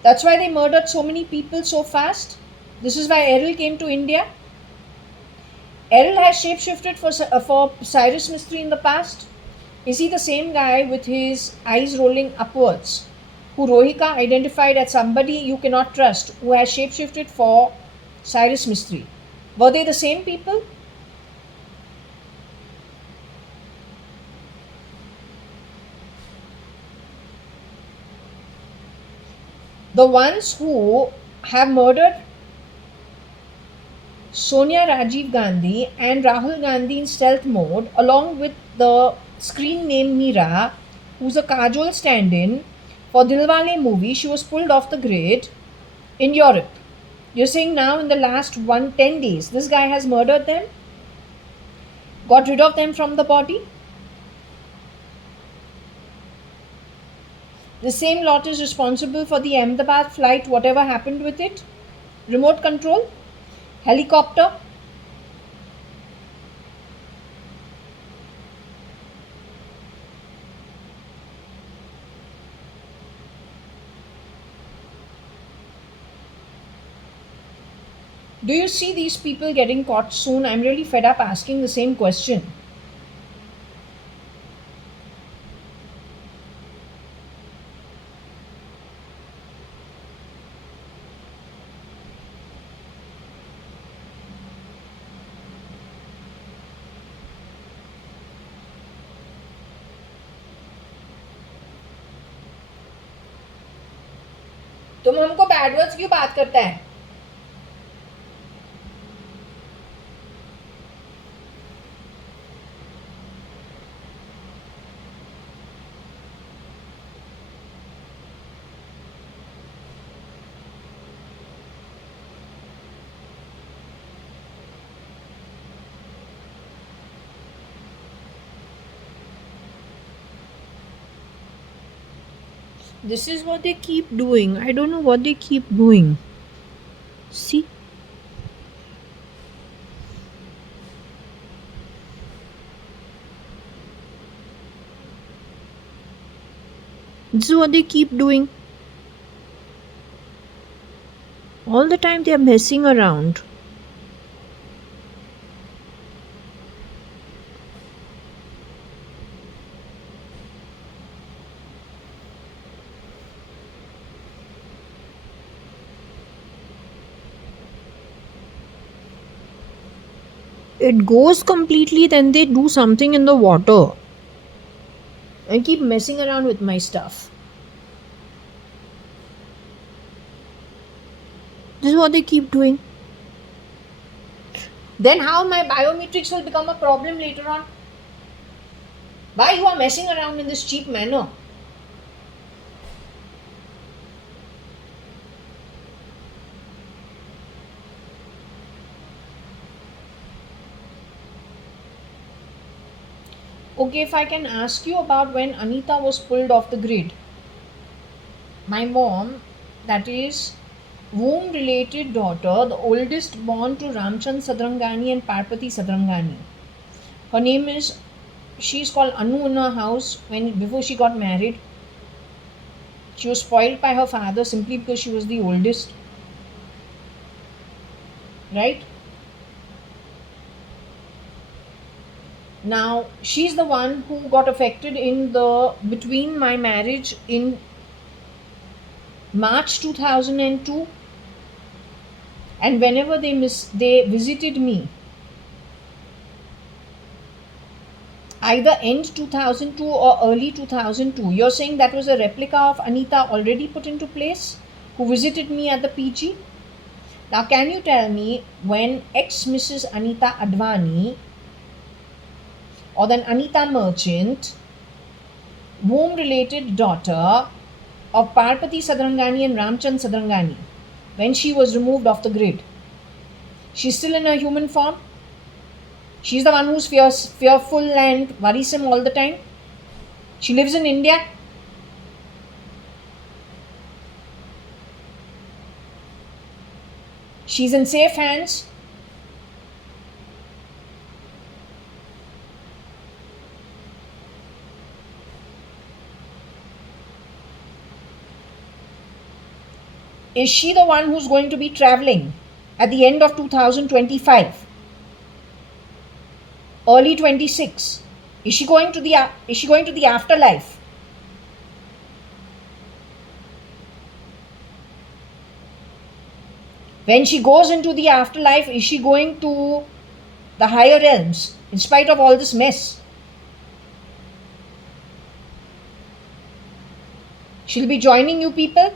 That's why they murdered so many people so fast? This is why Errol came to India? Errol has shapeshifted for Cyrus Mistry in the past? Is he the same guy with his eyes rolling upwards, who Rohika identified as somebody you cannot trust, who has shapeshifted for Cyrus Mistry? Were they the same people? The ones who have murdered Sonia Rajiv Gandhi and Rahul Gandhi in stealth mode, along with the screen name Meera, who's a Kajol stand-in for Dilwale movie. She was pulled off the grid in Europe. You're saying now in the last 10 days, this guy has murdered them? Got rid of them from the body? The same lot is responsible for the Ahmedabad flight, whatever happened with it. Remote control, helicopter. Do you see these people getting caught soon? I'm really fed up asking the same question. तुम हमको bad words क्यों बात करता है? This is what they keep doing. I don't know what they keep doing. See? This is what they keep doing. All the time they are messing around. It goes completely, then they do something in the water. I keep messing around with my stuff. This is what they keep doing. Then how my biometrics will become a problem later on? Why you are messing around in this cheap manner? Okay, if I can ask you about when Anita was pulled off the grid. My mom, that is womb related daughter, the oldest born to Ramchand Sadrangani and Parpati Sadrangani. Her name is, she's called Anu in her house before she got married. She was spoiled by her father simply because she was the oldest. Right? Now, she's the one who got affected between my marriage in March 2002 and whenever they visited me, either end 2002 or early 2002. You're saying that was a replica of Anita already put into place who visited me at the PG? Now, can you tell me when ex-Mrs. Anita Advani or then Anita Merchant, womb-related daughter of Parpati Sadrangani and Ramchand Sadrangani, when she was removed off the grid, she's still in her human form? She's the one who's fearful and worrisome all the time? She lives in India? She's in safe hands? Is she the one who's going to be traveling at the end of 2025? Early 26? Is she going to the afterlife? When she goes into the afterlife, is she going to the higher realms in spite of all this mess? She'll be joining you people?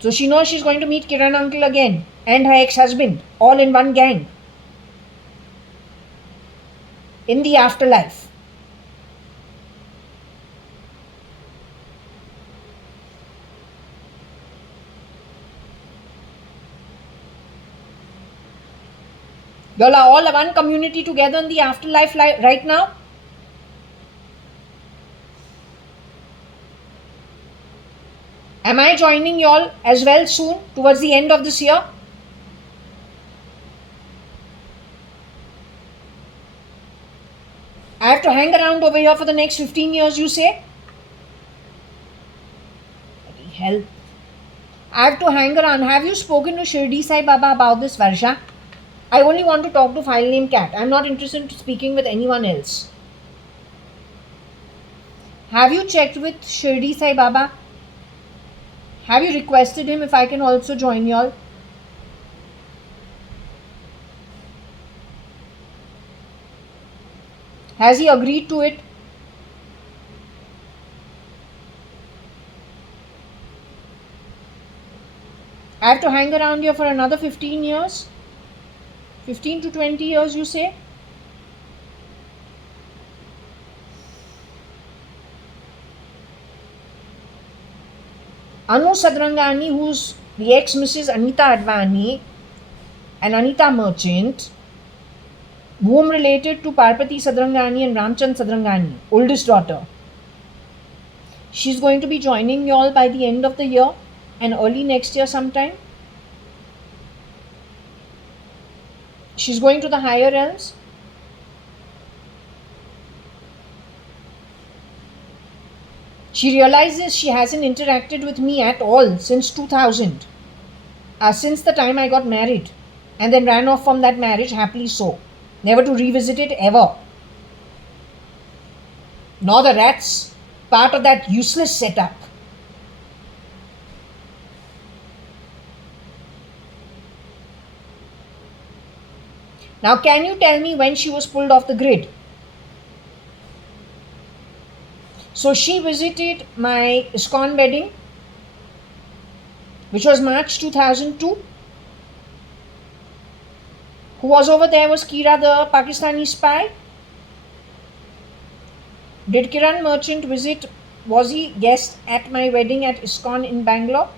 So she knows she's going to meet Kiran uncle again and her ex-husband all in one gang in the afterlife. Y'all are all one community together in the afterlife right now. Am I joining y'all as well soon towards the end of this year? I have to hang around over here for the next 15 years, you say? Bloody hell. I have to hang around. Have you spoken to Shirdi Sai Baba about this, Varsha? I only want to talk to File Name Cat. I'm not interested in speaking with anyone else. Have you checked with Shirdi Sai Baba? Have you requested him if I can also join y'all? Has he agreed to it? I have to hang around here for another 15 years? 15 to 20 years, you say? Anu Sadrangani, who's the ex-Mrs. Anita Advani, and Anita Merchant, whom related to Parvati Sadrangani and Ramchand Sadrangani, oldest daughter. She's going to be joining y'all by the end of the year and early next year sometime. She's going to the higher realms. She realizes she hasn't interacted with me at all since 2000, since the time I got married, and then ran off from that marriage happily so, never to revisit it ever. Nor the rats, part of that useless setup. Now, can you tell me when she was pulled off the grid? So she visited my ISKCON wedding, which was March 2002. Who was over there was Kira, the Pakistani spy. Did Kiran Merchant visit? Was he guest at my wedding at ISKCON in Bangalore?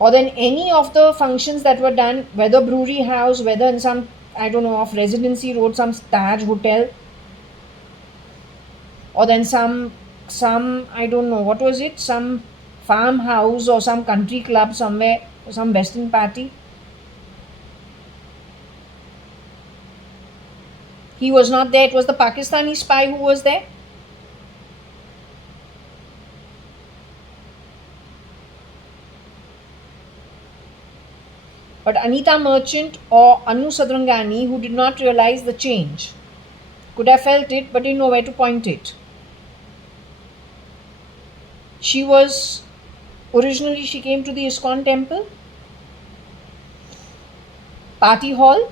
Or then any of the functions that were done, whether brewery house, whether in some, I don't know, off Residency Road, some Taj hotel, or then some I don't know, what was it, some farmhouse or some country club somewhere, some western party. He was not there. It was the Pakistani spy who was there. But Anita Merchant or Anu Sadrangani, who did not realize the change, could have felt it but didn't know where to point it. She was, originally she came to the ISKCON temple, party hall.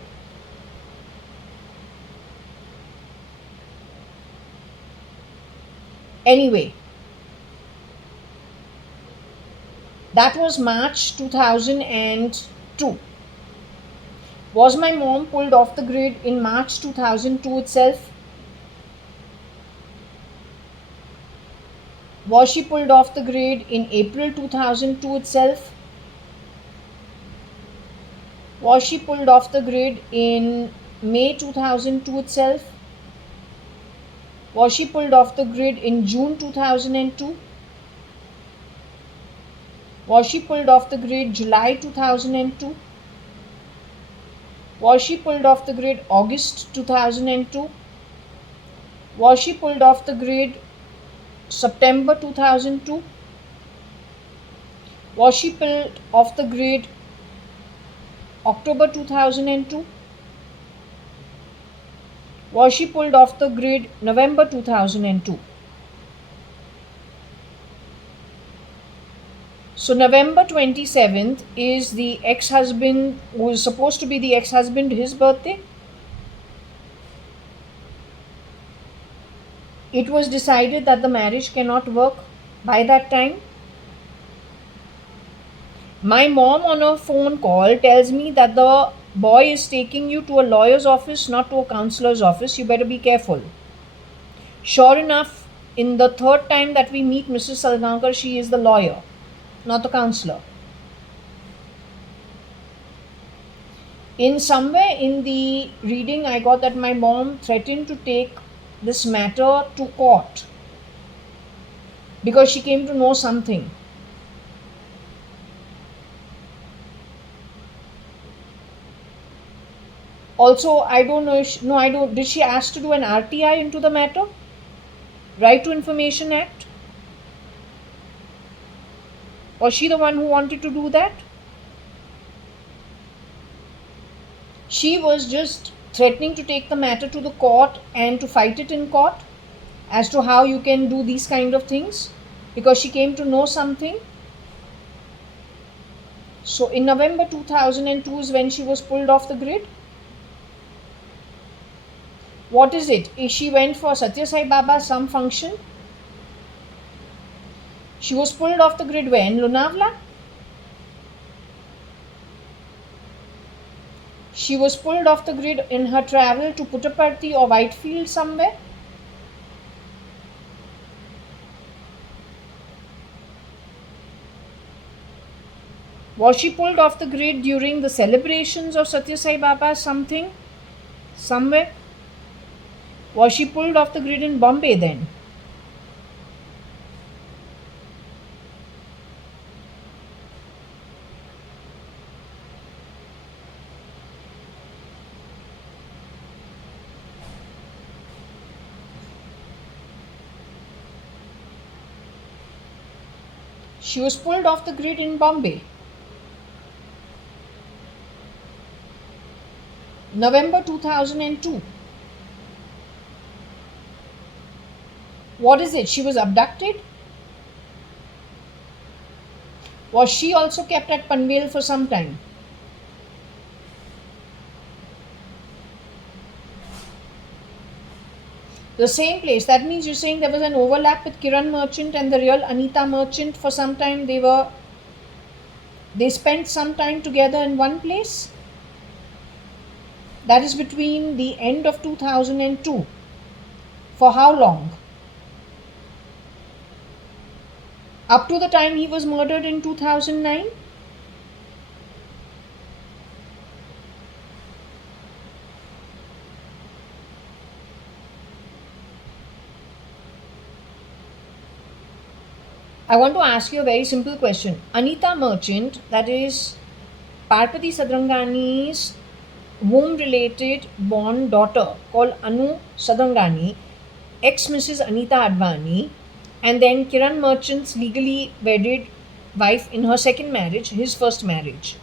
Anyway, that was March 2002. Was my mom pulled off the grid in March 2002 itself? Was she pulled off the grid in April 2002 itself? Was she pulled off the grid in May 2002 itself? Was she pulled off the grid in June 2002? Was she pulled off the grid July 2002? Was she pulled off the grid August 2002? Was she pulled off the grid September 2002? Was she pulled off the grid October 2002? Was she pulled off the grid November 2002? So November 27th is the ex-husband, who was supposed to be the ex-husband, his birthday. It was decided that the marriage cannot work by that time. My mom on a phone call tells me that the boy is taking you to a lawyer's office, not to a counselor's office. You better be careful. Sure enough, in the third time that we meet Mrs. Salgankar, she is the lawyer, not the counselor. In somewhere in the reading, I got that my mom threatened to take this matter to court because she came to know something. Also, I don't know if no, I don't. Did she ask to do an RTI into the matter? Right to Information Act? Was she the one who wanted to do that? She was just threatening to take the matter to the court and to fight it in court as to how you can do these kind of things because she came to know something. So in November 2002 is when she was pulled off the grid. What is it? She went for Satya Sai Baba some function. She was pulled off the grid where? In Lonavala? She was pulled off the grid in her travel to Puttaparthi or Whitefield somewhere. Was she pulled off the grid during the celebrations of Satya Sai Baba something? Somewhere? Was she pulled off the grid in Bombay then? She was pulled off the grid in Bombay. November 2002. What is it? She was abducted? Was she also kept at Panvel for some time? The same place. That means you're saying there was an overlap with Kiran Merchant and the real Anita Merchant for some time. They spent some time together in one place. That is between the end of 2002. For how long? Up to the time he was murdered in 2009? I want to ask you a very simple question. Anita Merchant, that is Parvati Sadrangani's womb-related born daughter called Anu Sadrangani, ex-Mrs. Anita Advani, and then Kiran Merchant's legally wedded wife in her second marriage, his first marriage.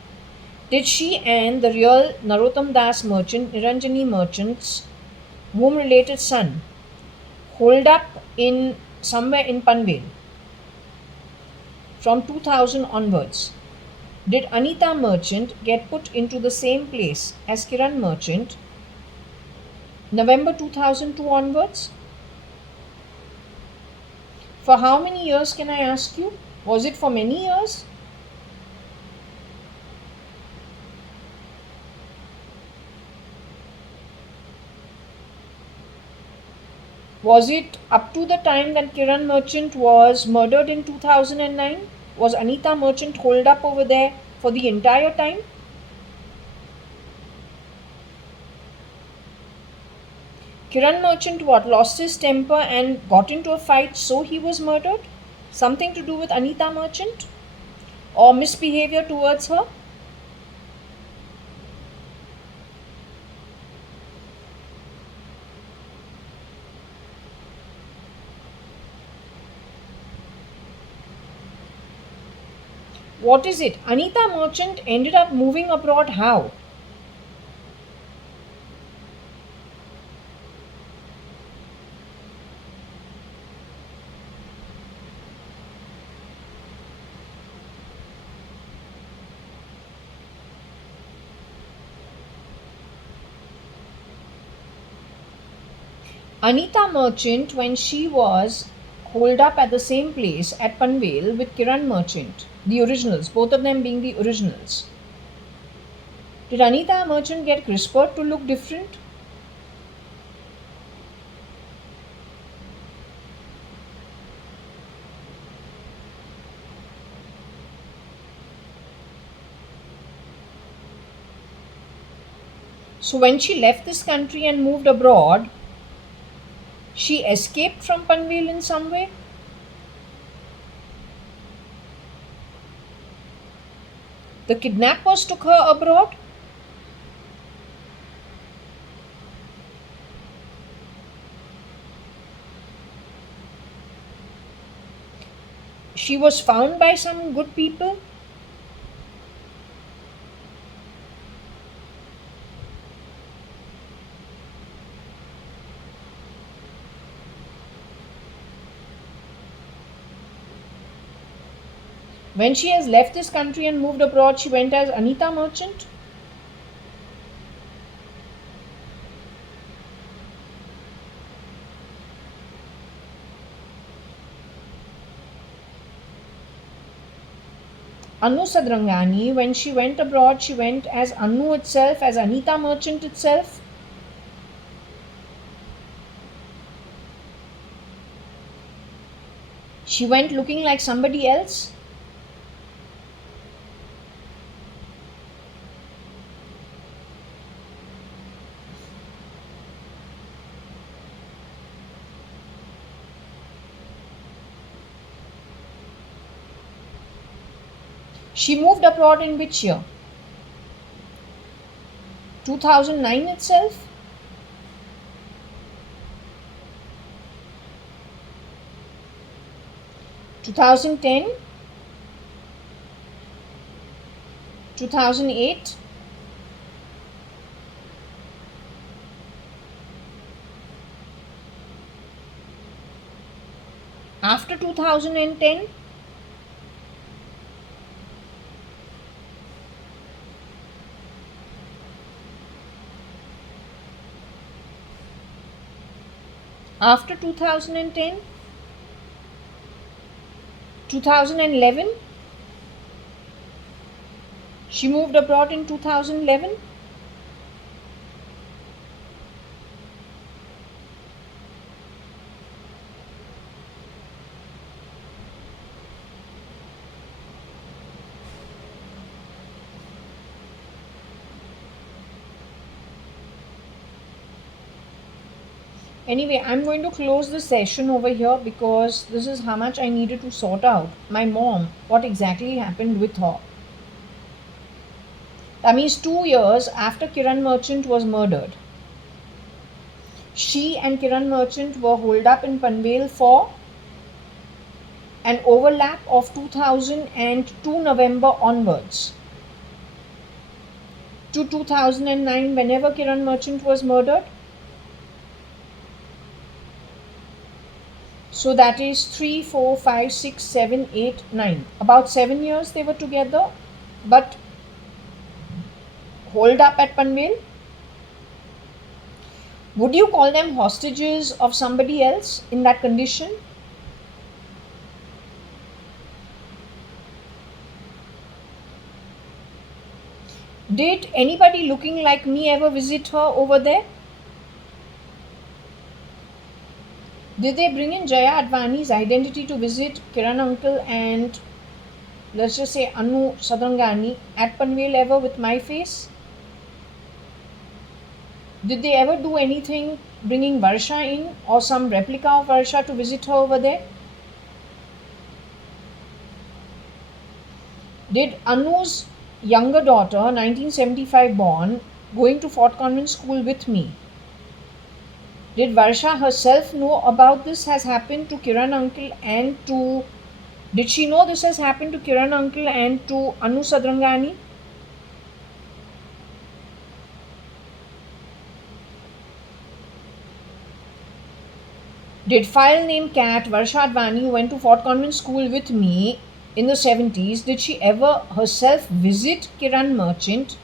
Did she and the real Narottam Das Merchant, Niranjani Merchant's womb-related son, hold up in somewhere in Panvel from 2000 onwards? Did Anita Merchant get put into the same place as Kiran Merchant November 2002 onwards? For how many years, can I ask you? Was it for many years? Was it up to the time that Kiran Merchant was murdered in 2009? Was Anita Merchant holed up over there for the entire time? Kiran Merchant what? Lost his temper and got into a fight, so he was murdered? Something to do with Anita Merchant? Or misbehavior towards her? What is it? Anita Merchant ended up moving abroad how? Anita Merchant, when she was holed up at the same place at Panvel with Kiran Merchant, the originals, both of them being the originals, did Anita Merchant get CRISPR to look different? So when she left this country and moved abroad, she escaped from Panvel in some way. The kidnappers took her abroad. She was found by some good people. When she has left this country and moved abroad, she went as Anita Merchant. Anu Sadrangani, when she went abroad, she went as Anu itself, as Anita Merchant itself. She went looking like somebody else. She moved abroad in which year? 2009 itself? Two 2010? 2008? After 2010? After 2010? 2011? She moved abroad in 2011? Anyway, I'm going to close the session over here because this is how much I needed to sort out. My mom, what exactly happened with her. That means 2 years after Kiran Merchant was murdered, she and Kiran Merchant were holed up in Panvel for an overlap of 2002 November onwards to 2009, whenever Kiran Merchant was murdered. So that is 3, 4, 5, 6, 7, 8, 9. About 7 years they were together, but holed up at Panvel. Would you call them hostages of somebody else in that condition? Did anybody looking like me ever visit her over there? Did they bring in JAYA.ADVANI's identity to visit Kiran uncle and, let's just say, Anu Sadrangani at Panvel ever with my face? Did they ever do anything bringing Varsha in or some replica of Varsha to visit her over there? Did Anu's younger daughter, 1975 born, going to Fort Convent School with me? Did Varsha herself know about this has happened to Kiran uncle and to... Did she know this has happened to Kiran uncle and to Anu Sadrangani? Did file name Cat Varsha.ADVANI, who went to Fort Convent School with me in the 70s, did she ever herself visit Kiran Merchant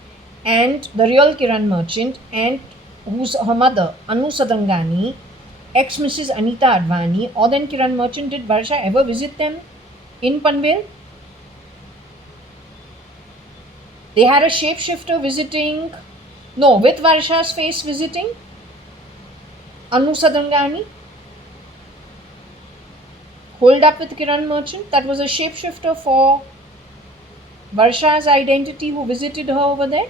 and the real Kiran Merchant and who's her mother, Anu Sadrangani, ex Mrs. Anita Advani, or then Kiran Merchant, did Varsha ever visit them in Panvel? They had a shapeshifter visiting, no, with Varsha's face visiting Anu Sadrangani, holed up with Kiran Merchant. That was a shapeshifter for Varsha's identity who visited her over there.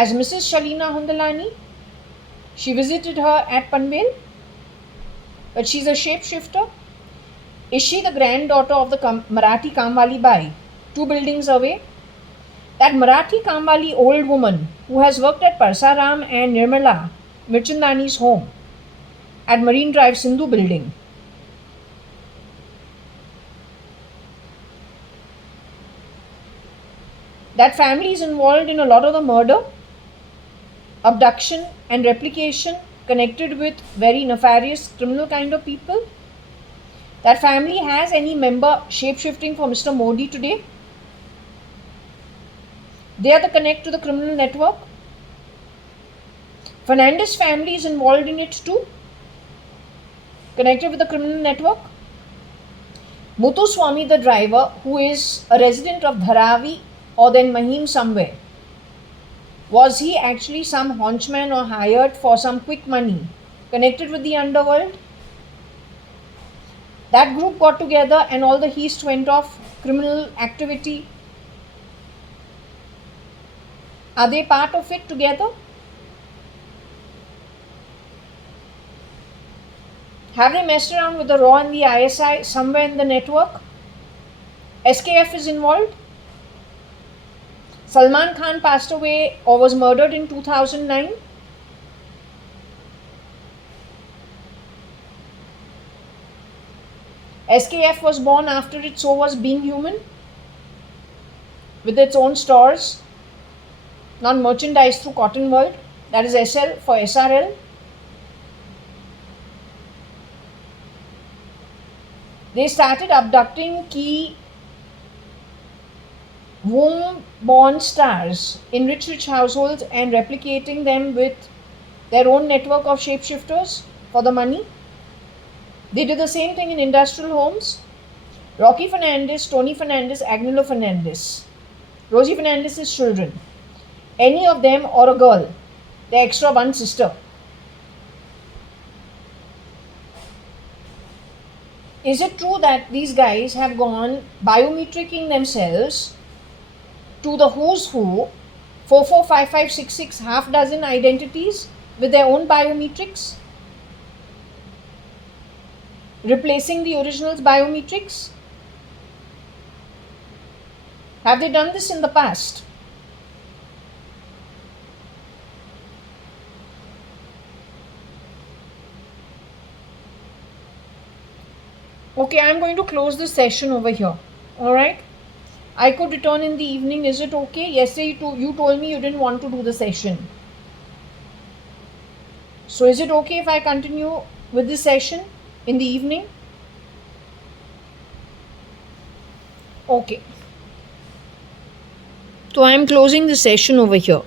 as Mrs. Shalina Hundalani. She visited her at Panvel, but she's a shapeshifter. Is she the granddaughter of the Marathi Kamwali Bai, 2 buildings away? That Marathi Kamwali old woman who has worked at Parsaram and Nirmala Mirchandani's home at Marine Drive Sindhu building. That family is involved in a lot of the murder, abduction and replication connected with very nefarious criminal kind of people. That family has any member shape-shifting for Mr. Modi today. They are the connect to the criminal network. Fernandez family is involved in it too, connected with the criminal network. Muthuswamy, the driver, who is a resident of Dharavi or then Mahim somewhere, was he actually some haunchman or hired for some quick money connected with the underworld? That group got together and all the heist went off, criminal activity. Are they part of it together? Have they messed around with the RAW and the ISI somewhere in the network? SKF is involved. Salman Khan passed away or was murdered in 2009. SKF was born after it, so was Being Human, with its own stores, not merchandise through Cotton World, that is SL for SRL. They started abducting key womb-born stars in rich households and replicating them with their own network of shapeshifters for the money. They did the same thing in industrial homes. Rocky Fernandez, Tony Fernandez, Agnello Fernandez, Rosie Fernandez's children, any of them or a girl, the extra one sister. Is it true that these guys have gone biometricing themselves to the who's who, 445566, half dozen identities with their own biometrics, replacing the original's biometrics? Have they done this in the past? Okay, I'm going to close this session over here. Alright? I could return in the evening. Is it okay? Yesterday you told me you didn't want to do the session. So is it okay if I continue with this session in the evening? Okay. So I am closing the session over here.